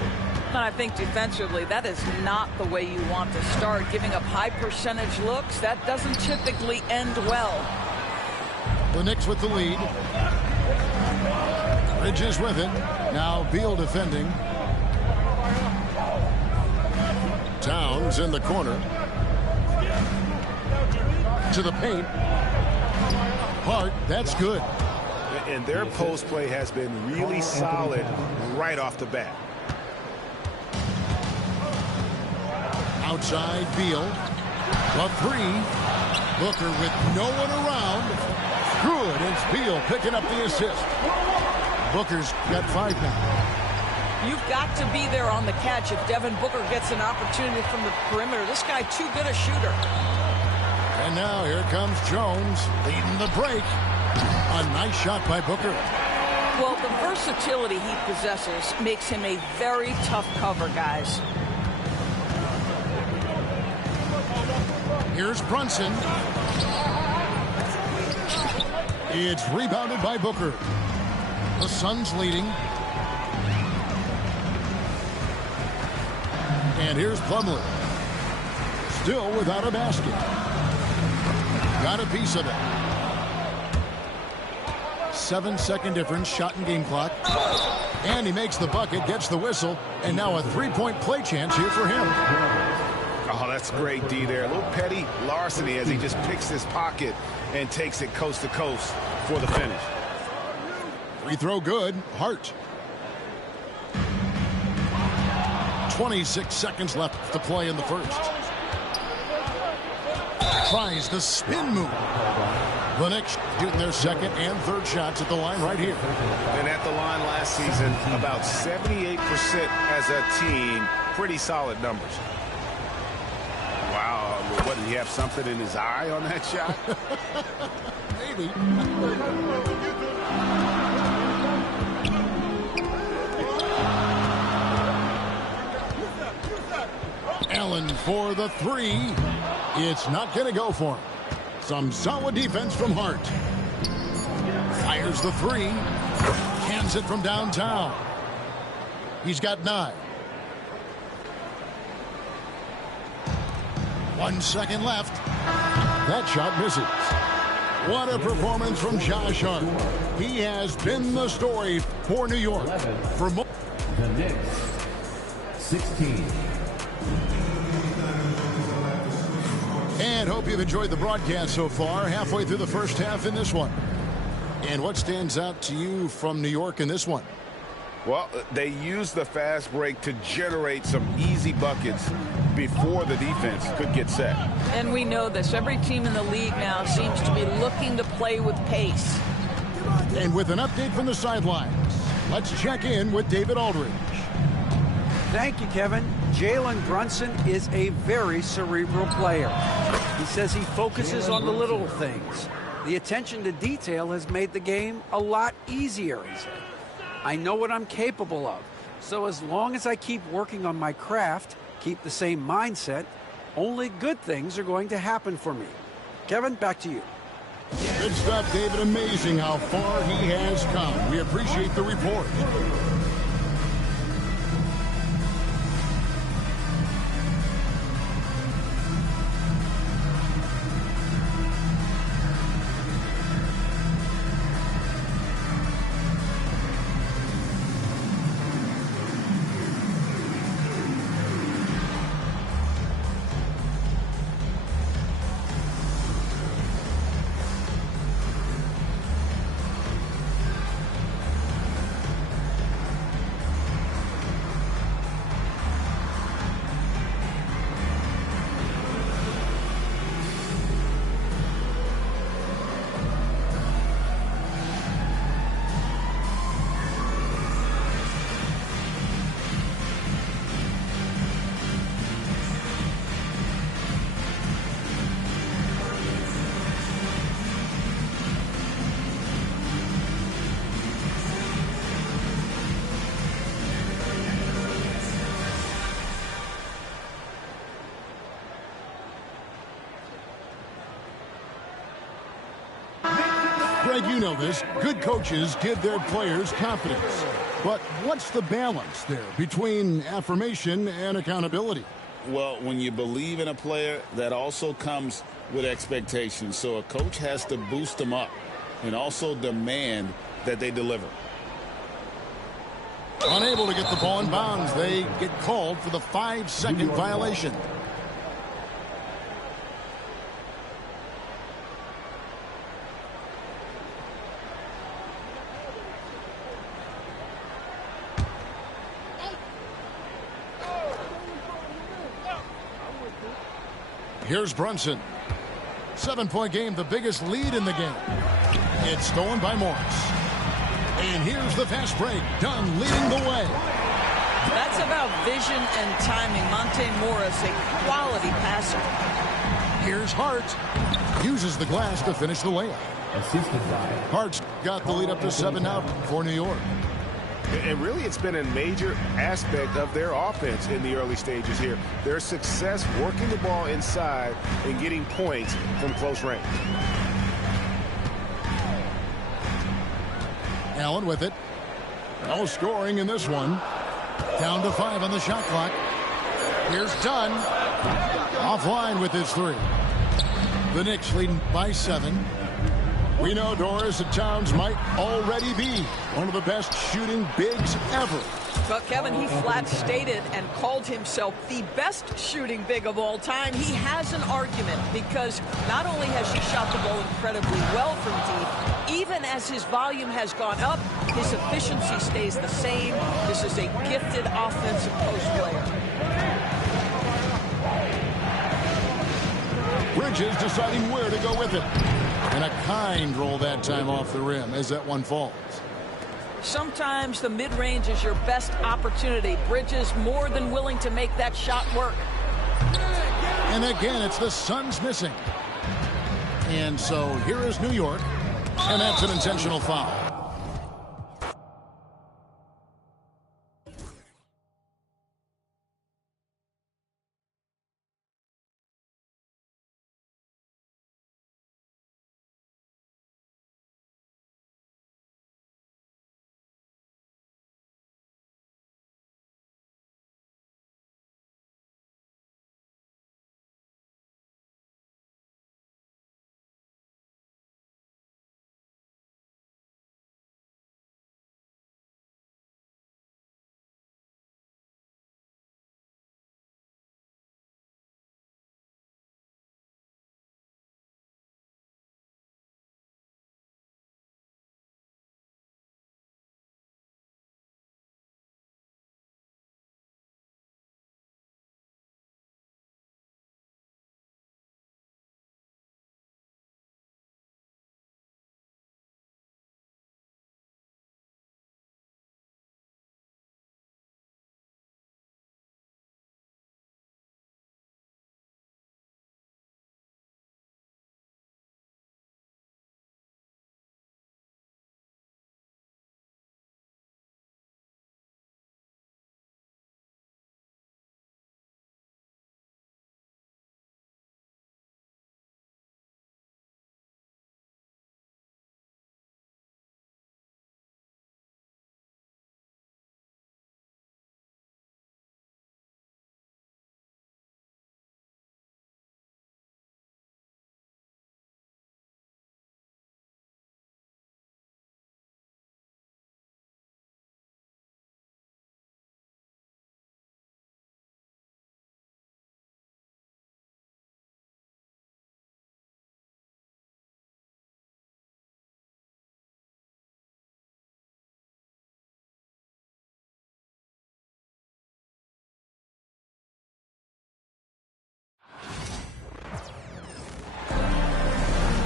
And I think defensively, that is not the way you want to start. Giving up high percentage looks, that doesn't typically end well. The Knicks with the lead. Bridges with it. Now Beal defending. Towns in the corner. To the paint. Hart, that's good. And their post play has been really solid right off the bat. Outside Beal. A three. Booker with no one around. Good. It's Beal picking up the assist. Booker's got 5 now. You've got to be there on the catch if Devin Booker gets an opportunity from the perimeter. This guy too good a shooter. And now here comes Jones leading the break. A nice shot by Booker. Well, the versatility he possesses makes him a very tough cover, guys. Here's Brunson. It's rebounded by Booker. The Suns leading. And here's Plumlee. Still without a basket. Got a piece of it. 7-second difference, shot and game clock. And he makes the bucket, gets the whistle, and now a three-point play chance here for him. Oh, that's great, D there. A little petty larceny as he just picks his pocket and takes it coast to coast for the finish. Free throw good. Hart. 26 seconds left to play in the first. Tries the spin move. The Knicks shooting their second and third shots at the line right here. And at the line last season, about 78% as a team. Pretty solid numbers. Wow, what, did he have something in his eye on that shot? Maybe. Allen for the three. It's not going to go for him. Some solid defense from Hart. Fires the three. Cans it from downtown. He's got 9. 1 second left. That shot misses. What a performance from Josh Hart. He has been the story for New York. For the Knicks, 16. And hope you've enjoyed the broadcast so far. Halfway through the first half in this one. And what stands out to you from New York in this one? Well, they used the fast break to generate some easy buckets before the defense could get set. And we know this. Every team in the league now seems to be looking to play with pace. And with an update from the sidelines, let's check in with David Aldridge. Thank you, Kevin. Jalen Brunson is a very cerebral player. He says he focuses on the little things. The attention to detail has made the game a lot easier, he said. I know what I'm capable of. So as long as I keep working on my craft, keep the same mindset, only good things are going to happen for me. Kevin, back to you. Good stuff, David. Amazing how far he has come. We appreciate the report. Greg, you know this. Good coaches give their players confidence. But what's the balance there between affirmation and accountability? Well, when you believe in a player, that also comes with expectations. So a coach has to boost them up and also demand that they deliver. Unable to get the ball in bounds. They get called for the 5-second violation. Here's Brunson. 7-point game, the biggest lead in the game. It's stolen by Morris. And here's the fast break. Dunn leading the way. That's about vision and timing. Monte Morris, a quality passer. Here's Hart. Uses the glass to finish the layup. Assisted by Hart's got the lead up to 7 now for New York. And really, it's been a major aspect of their offense in the early stages here. Their success working the ball inside and getting points from close range. Allen with it. No scoring in this one. Down to 5 on the shot clock. Here's Dunn. Offline with his 3. The Knicks leading by 7. We know Doris that Towns might already be one of the best shooting bigs ever. But Kevin, he flat stated and called himself the best shooting big of all time. He has an argument because not only has he shot the ball incredibly well from deep, even as his volume has gone up, his efficiency stays the same. This is a gifted offensive post player. Bridges deciding where to go with it. And a kind roll that time off the rim as that one falls. Sometimes the mid-range is your best opportunity. Bridges more than willing to make that shot work. And again, it's the Suns missing. And so here is New York. And that's an intentional foul.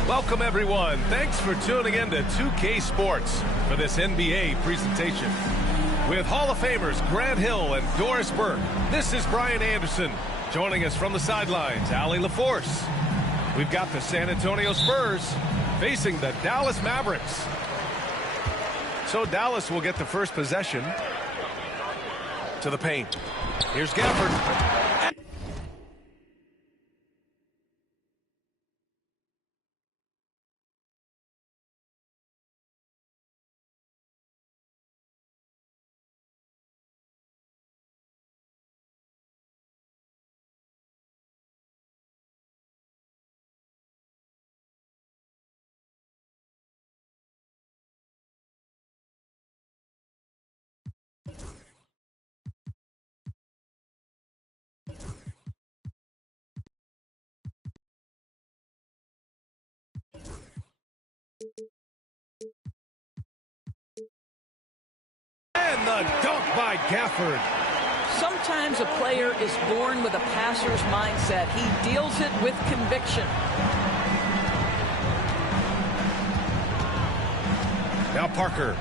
Welcome, everyone. Thanks for tuning in to 2K Sports for this NBA presentation. With Hall of Famers Grant Hill and Doris Burke, this is Brian Anderson. Joining us from the sidelines, Allie LaForce. We've got the San Antonio Spurs facing the Dallas Mavericks. So Dallas will get the first possession to the paint. Here's Gafford. And the dunk by Gafford. Sometimes a player is born with a passer's mindset. He deals it with conviction. Now Parker.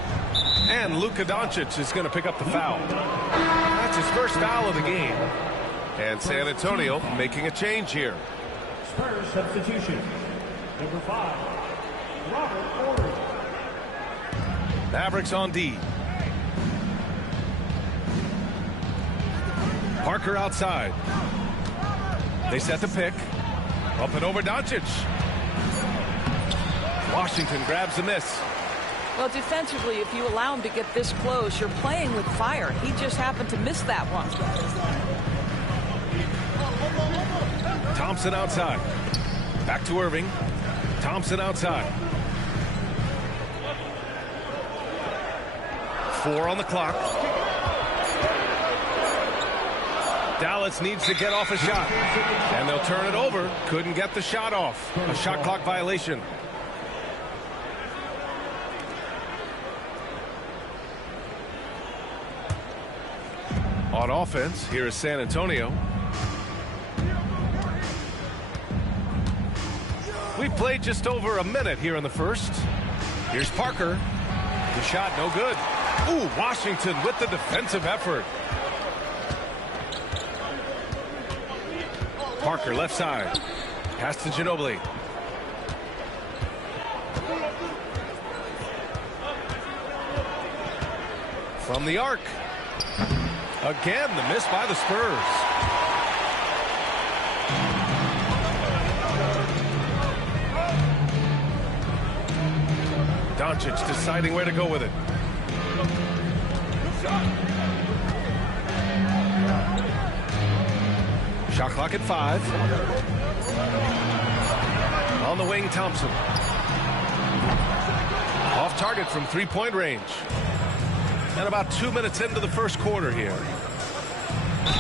And Luka Doncic is going to pick up the foul. That's his first foul of the game. And San Antonio making a change here. Spurs substitution. Number 5, Robert Horry. Mavericks on D. Parker outside. They set the pick. Up and over Doncic. Washington grabs the miss. Well, defensively, if you allow him to get this close, you're playing with fire. He just happened to miss that one. Thompson outside. Back to Irving. Thompson outside. 4 on the clock. Dallas needs to get off a shot. And they'll turn it over. Couldn't get the shot off. A shot clock violation. On offense, here is San Antonio. We played just over a minute here in the first. Here's Parker. The shot no good. Ooh, Washington with the defensive effort. Parker left side. Pass to Ginobili. From the arc. Again, the miss by the Spurs. Doncic deciding where to go with it. Shot clock at 5. On the wing, Thompson. Off target from three-point range. And about 2 minutes into the first quarter here.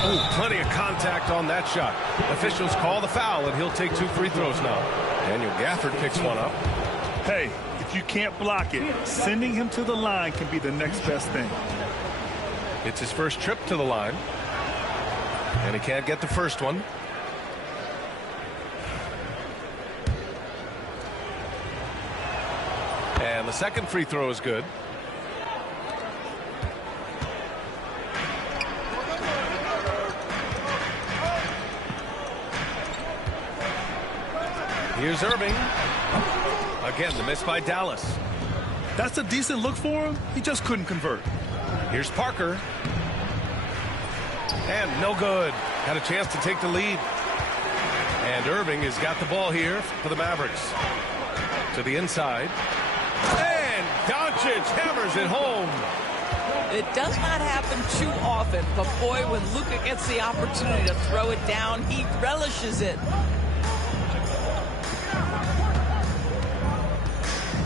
Ooh, plenty of contact on that shot. Officials call the foul, and he'll take 2 free throws now. Daniel Gafford picks one up. Hey, if you can't block it, sending him to the line can be the next best thing. It's his first trip to the line. And he can't get the first one. And the second free throw is good. Here's Irving. Again, the miss by Dallas. That's a decent look for him. He just couldn't convert. Here's Parker. And no good. Had a chance to take the lead. And Irving has got the ball here for the Mavericks. To the inside. And Doncic hammers it home. It does not happen too often, but boy, when Luka gets the opportunity to throw it down, he relishes it.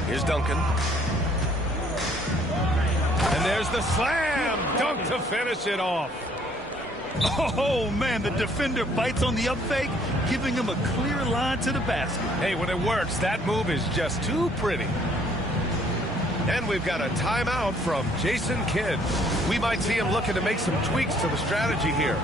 Here's Duncan. And there's the slam dunk to finish it off. Oh, man, the defender bites on the up fake, giving him a clear line to the basket. Hey, when it works, that move is just too pretty. And we've got a timeout from Jason Kidd. We might see him looking to make some tweaks to the strategy here.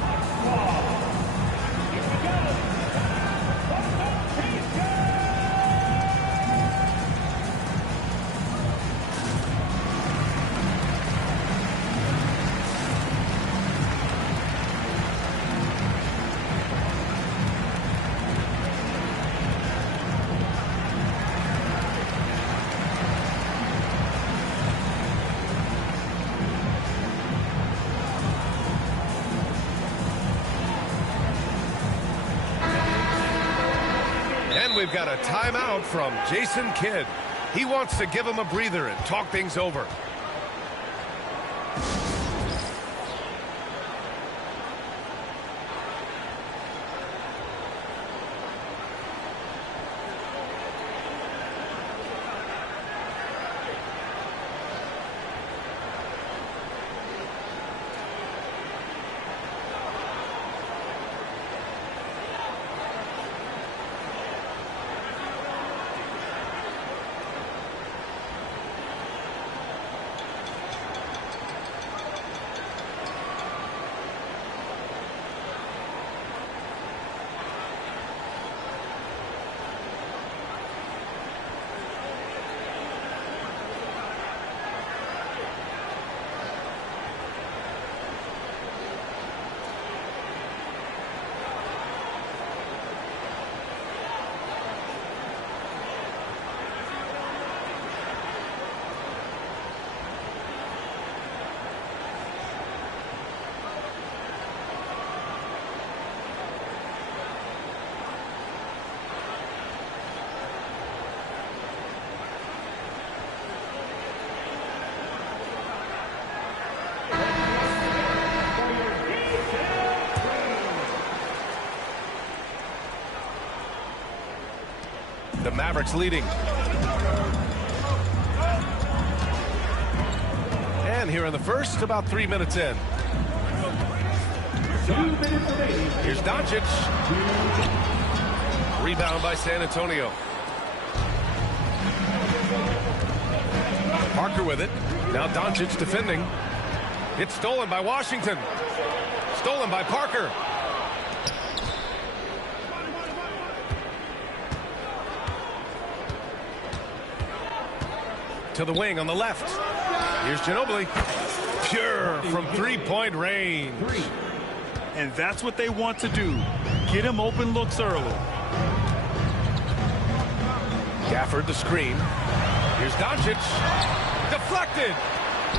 We've got a timeout from Jason Kidd. He wants to give him a breather and talk things over. The Mavericks leading. And here in the first, about 3 minutes in. Here's Doncic. Rebound by San Antonio. Parker with it. Now Doncic defending. It's stolen by Washington. Stolen by Parker. To the wing on the left. Here's Ginobili. Pure from three-point range. And that's what they want to do. Get him open looks early. Gafford the screen. Here's Doncic. Deflected.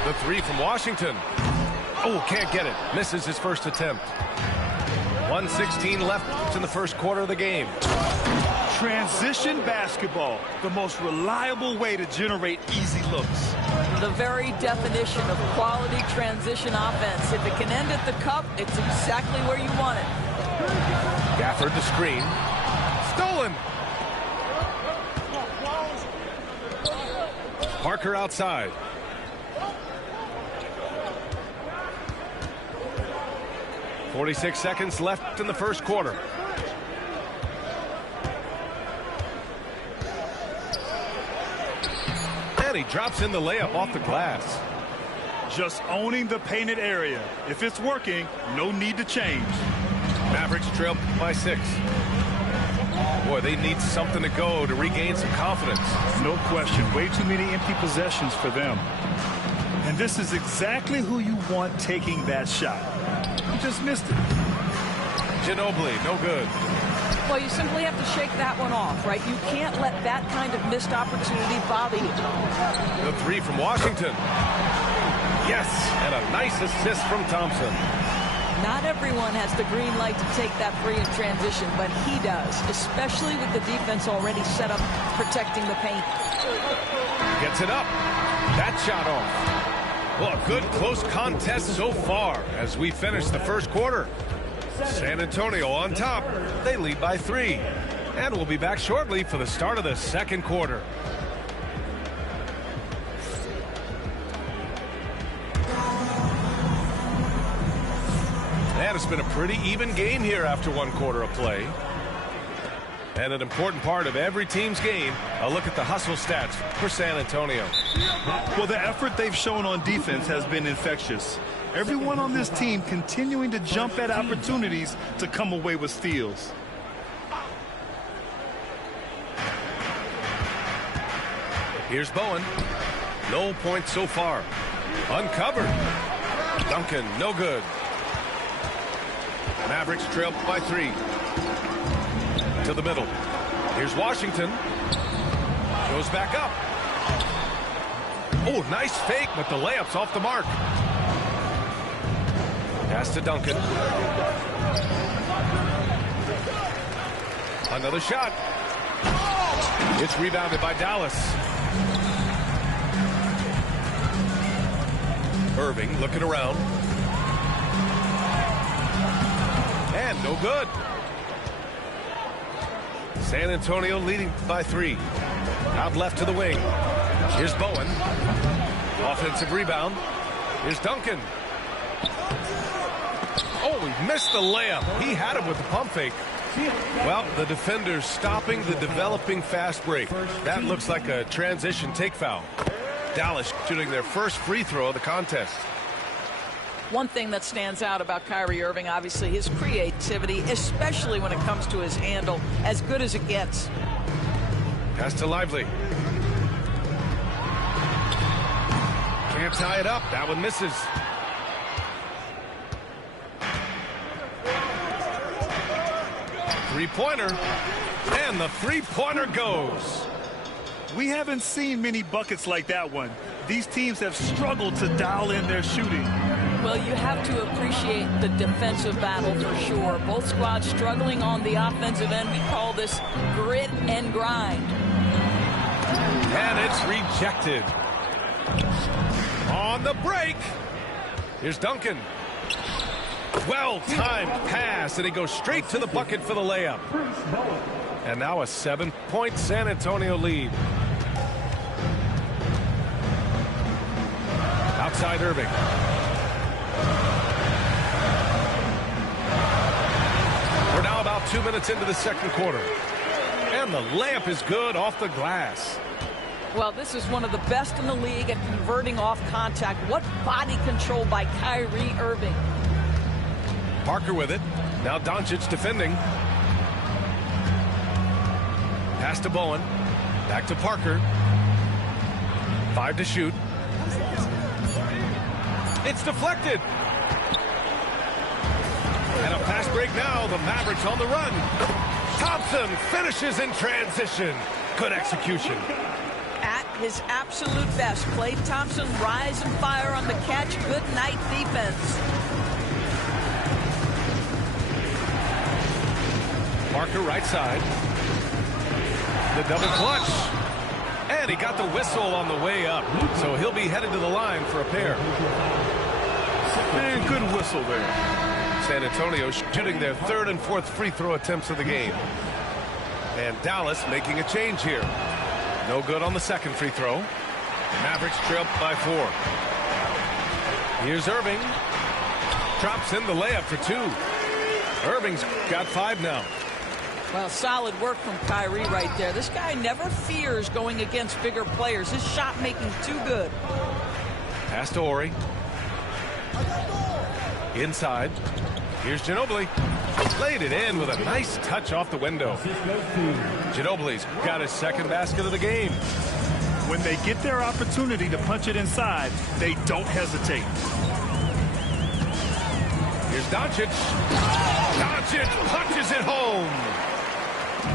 The three from Washington. Oh, can't get it. Misses his first attempt. 1:16 left in the first quarter of the game. Transition basketball, the most reliable way to generate easy looks. The very definition of quality transition offense. If it can end at the cup, it's exactly where you want it. Gafford the screen. Stolen. Parker outside. .46 seconds left in the first quarter. And he drops in the layup off the glass. Just owning the painted area. If it's working, no need to change. Mavericks trail by 6. Boy, they need something to go to regain some confidence. No question. Way too many empty possessions for them. And this is exactly who you want taking that shot. He just missed it. Ginobili, no good. Well, you simply have to shake that one off, right? You can't let that kind of missed opportunity bother you. The three from Washington. Yes, and a nice assist from Thompson. Not everyone has the green light to take that free in transition, but he does, especially with the defense already set up protecting the paint. Gets it up. That shot off. Well, a good close contest so far as we finish the first quarter. San Antonio on top. They lead by 3. And we'll be back shortly for the start of the second quarter. And it's been a pretty even game here after 1 quarter of play. And an important part of every team's game, a look at the hustle stats for San Antonio. Well, the effort they've shown on defense has been infectious. Everyone on this team continuing to jump at opportunities to come away with steals. Here's Bowen. No points so far. Uncovered. Duncan, no good. Mavericks trail by 3. To the middle. Here's Washington. Goes back up. Oh, nice fake, but the layup's off the mark. Pass to Duncan. Another shot. It's rebounded by Dallas. Irving looking around. And no good. San Antonio leading by 3. Out left to the wing. Here's Bowen. Offensive rebound. Here's Duncan. Oh, he missed the layup. He had him with the pump fake. Well, the defenders stopping the developing fast break. That looks like a transition take foul. Dallas shooting their first free throw of the contest. One thing that stands out about Kyrie Irving, obviously, his creativity, especially when it comes to his handle, as good as it gets. Pass to Lively. Can't tie it up. That one misses. Three-pointer. And the three-pointer goes. We haven't seen many buckets like that one. These teams have struggled to dial in their shooting. Well, you have to appreciate the defensive battle for sure. Both squads struggling on the offensive end. We call this grit and grind. And it's rejected. On the break. Here's Duncan. Well-timed pass, and he goes straight to the bucket for the layup. And now a 7-point San Antonio lead. Outside Irving. We're now about 2 minutes into the second quarter. And the layup is good off the glass. Well, this is one of the best in the league at converting off contact. What body control by Kyrie Irving. Parker with it. Now Doncic defending. Pass to Bowen. Back to Parker. 5 to shoot. It's deflected. And a fast break now. The Mavericks on the run. Thompson finishes in transition. Good execution. At his absolute best, Klay Thompson rise and fire on the catch. Good night defense. Parker right side. The double clutch. And he got the whistle on the way up. So he'll be headed to the line for a pair. Man, good whistle there. San Antonio shooting their third and fourth free throw attempts of the game. And Dallas making a change here. No good on the second free throw. Mavericks trail by 4. Here's Irving. Drops in the layup for 2. Irving's got 5 now. Well, solid work from Kyrie right there. This guy never fears going against bigger players. His shot making too good. Pass to Ori. Inside. Here's Ginobili. Laid it in with a nice touch off the window. Ginobili's got his second basket of the game. When they get their opportunity to punch it inside, they don't hesitate. Here's Doncic. Doncic punches it home.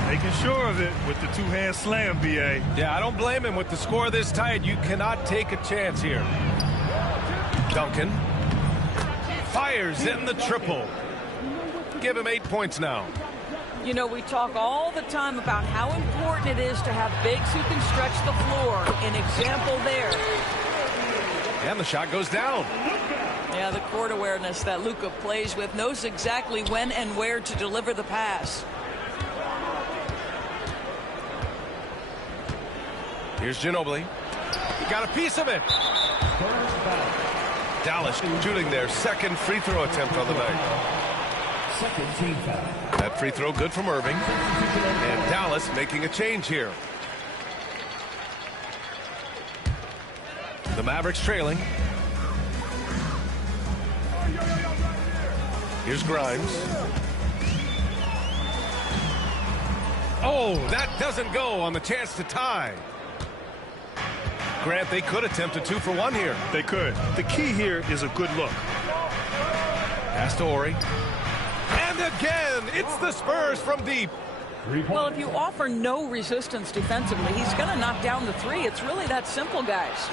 Making sure of it with the two-hand slam, B.A. Yeah, I don't blame him. With the score this tight, you cannot take a chance here. Duncan fires in the triple. Give him 8 points now. You know, we talk all the time about how important it is to have bigs who can stretch the floor. An example there. And the shot goes down. Yeah, the court awareness that Luka plays with, knows exactly when and where to deliver the pass. Here's Ginobili. Got a piece of it. Dallas shooting their second free throw attempt on the night. That free throw good from Irving. And Dallas making a change here. The Mavericks trailing. Here's Grimes. Oh, that doesn't go on the chance to tie. Grant, they could attempt a 2-for-1 here. They could. The key here is a good look. Pass to Ori. And again, it's the Spurs from deep. Well, if you offer no resistance defensively, he's going to knock down the 3. It's really that simple, guys.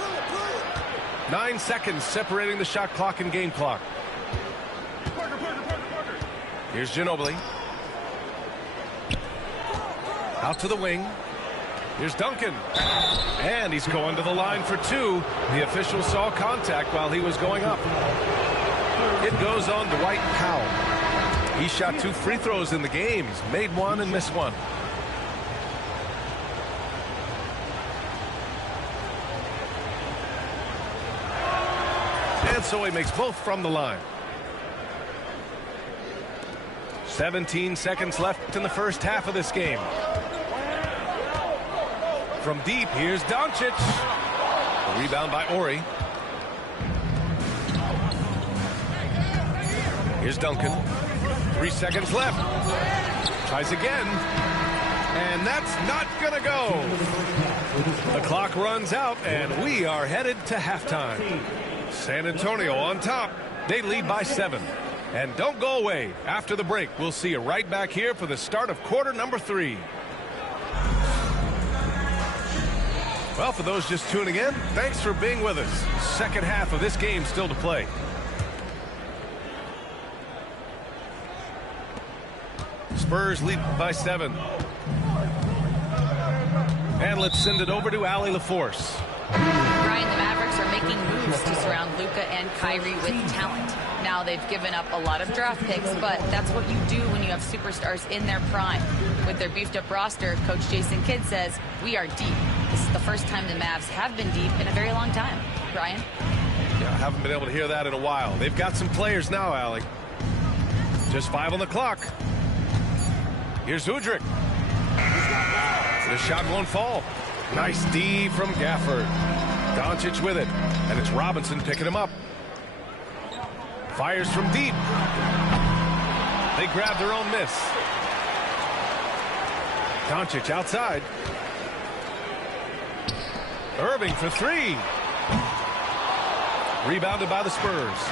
9 seconds separating the shot clock and game clock. Here's Ginobili. Out to the wing. Here's Duncan. And he's going to the line for 2. The official saw contact while he was going up. It goes on Dwight Powell. He shot 2 free throws in the game. He's made 1 and missed 1. And so he makes both from the line. 17 seconds left in the first half of this game. From deep, here's Doncic. A rebound by Ori. Here's Duncan. 3 seconds left. Tries again. And that's not going to go. The clock runs out, and we are headed to halftime. San Antonio on top. They lead by 7. And don't go away. After the break, we'll see you right back here for the start of quarter number 3. Well, for those just tuning in, thanks for being with us. Second half of this game still to play. Spurs lead by 7. And let's send it over to Allie LaForce. Ryan, the Mavericks are making moves to surround Luka and Kyrie with talent. Now they've given up a lot of draft picks, but that's what you do when you have superstars in their prime. With their beefed up roster, Coach Jason Kidd says, we are deep. This is the first time the Mavs have been deep in a very long time. Brian? Yeah, I haven't been able to hear that in a while. They've got some players now, Allie. Just 5 on the clock. Here's Udrih. The shot won't fall. Nice D from Gafford. Doncic with it. And it's Robinson picking him up. Fires from deep. They grab their own miss. Doncic outside. Irving for 3. Rebounded by the Spurs.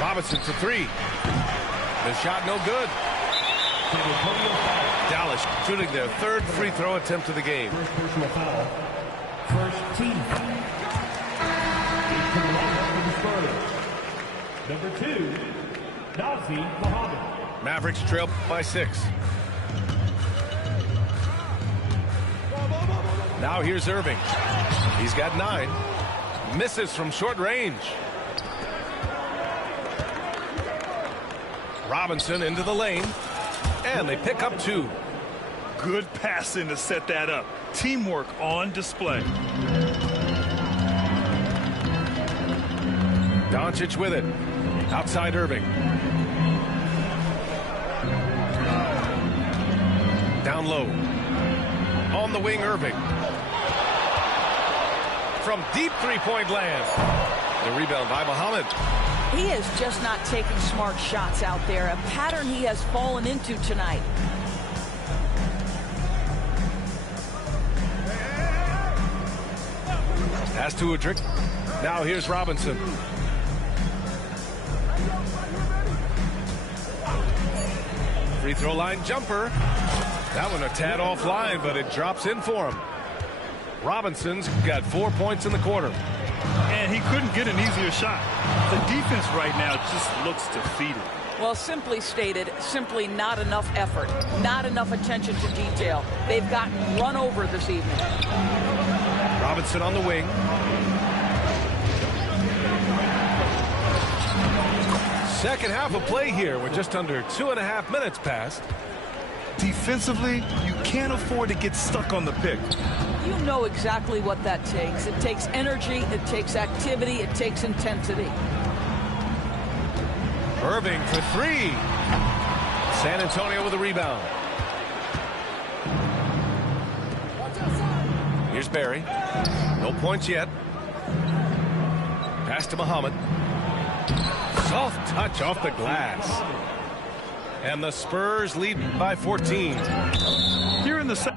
Robinson for 3. The shot no good. Dallas shooting their 3rd free throw attempt of the game. First personal foul. First team foul. Number 2, Nazr Mohammed. Mavericks trail by 6. Now here's Irving. He's got 9. Misses from short range. Robinson into the lane. And they pick up 2. Good passing to set that up. Teamwork on display. Doncic with it. Outside Irving. Down low. On the wing, Irving. From deep three-point land. The rebound by Muhammad. He is just not taking smart shots out there, a pattern he has fallen into tonight. Pass to Udrih. Now here's Robinson. Free throw line jumper. That one a tad offline, but it drops in for him. Robinson's got 4 points in the quarter. And he couldn't get an easier shot. The defense right now just looks defeated. Well, simply stated, simply not enough effort, not enough attention to detail. They've gotten run over this evening. Robinson on the wing. Second half of play here with just under 2.5 minutes passed. Defensively, you can't afford to get stuck on the pick. You know exactly what that takes. It takes energy, it takes activity, it takes intensity. Irving for 3. San Antonio with a rebound. Here's Barry. No points yet. Pass to Muhammad. Soft touch off the glass. And the Spurs lead by 14. Here in the second.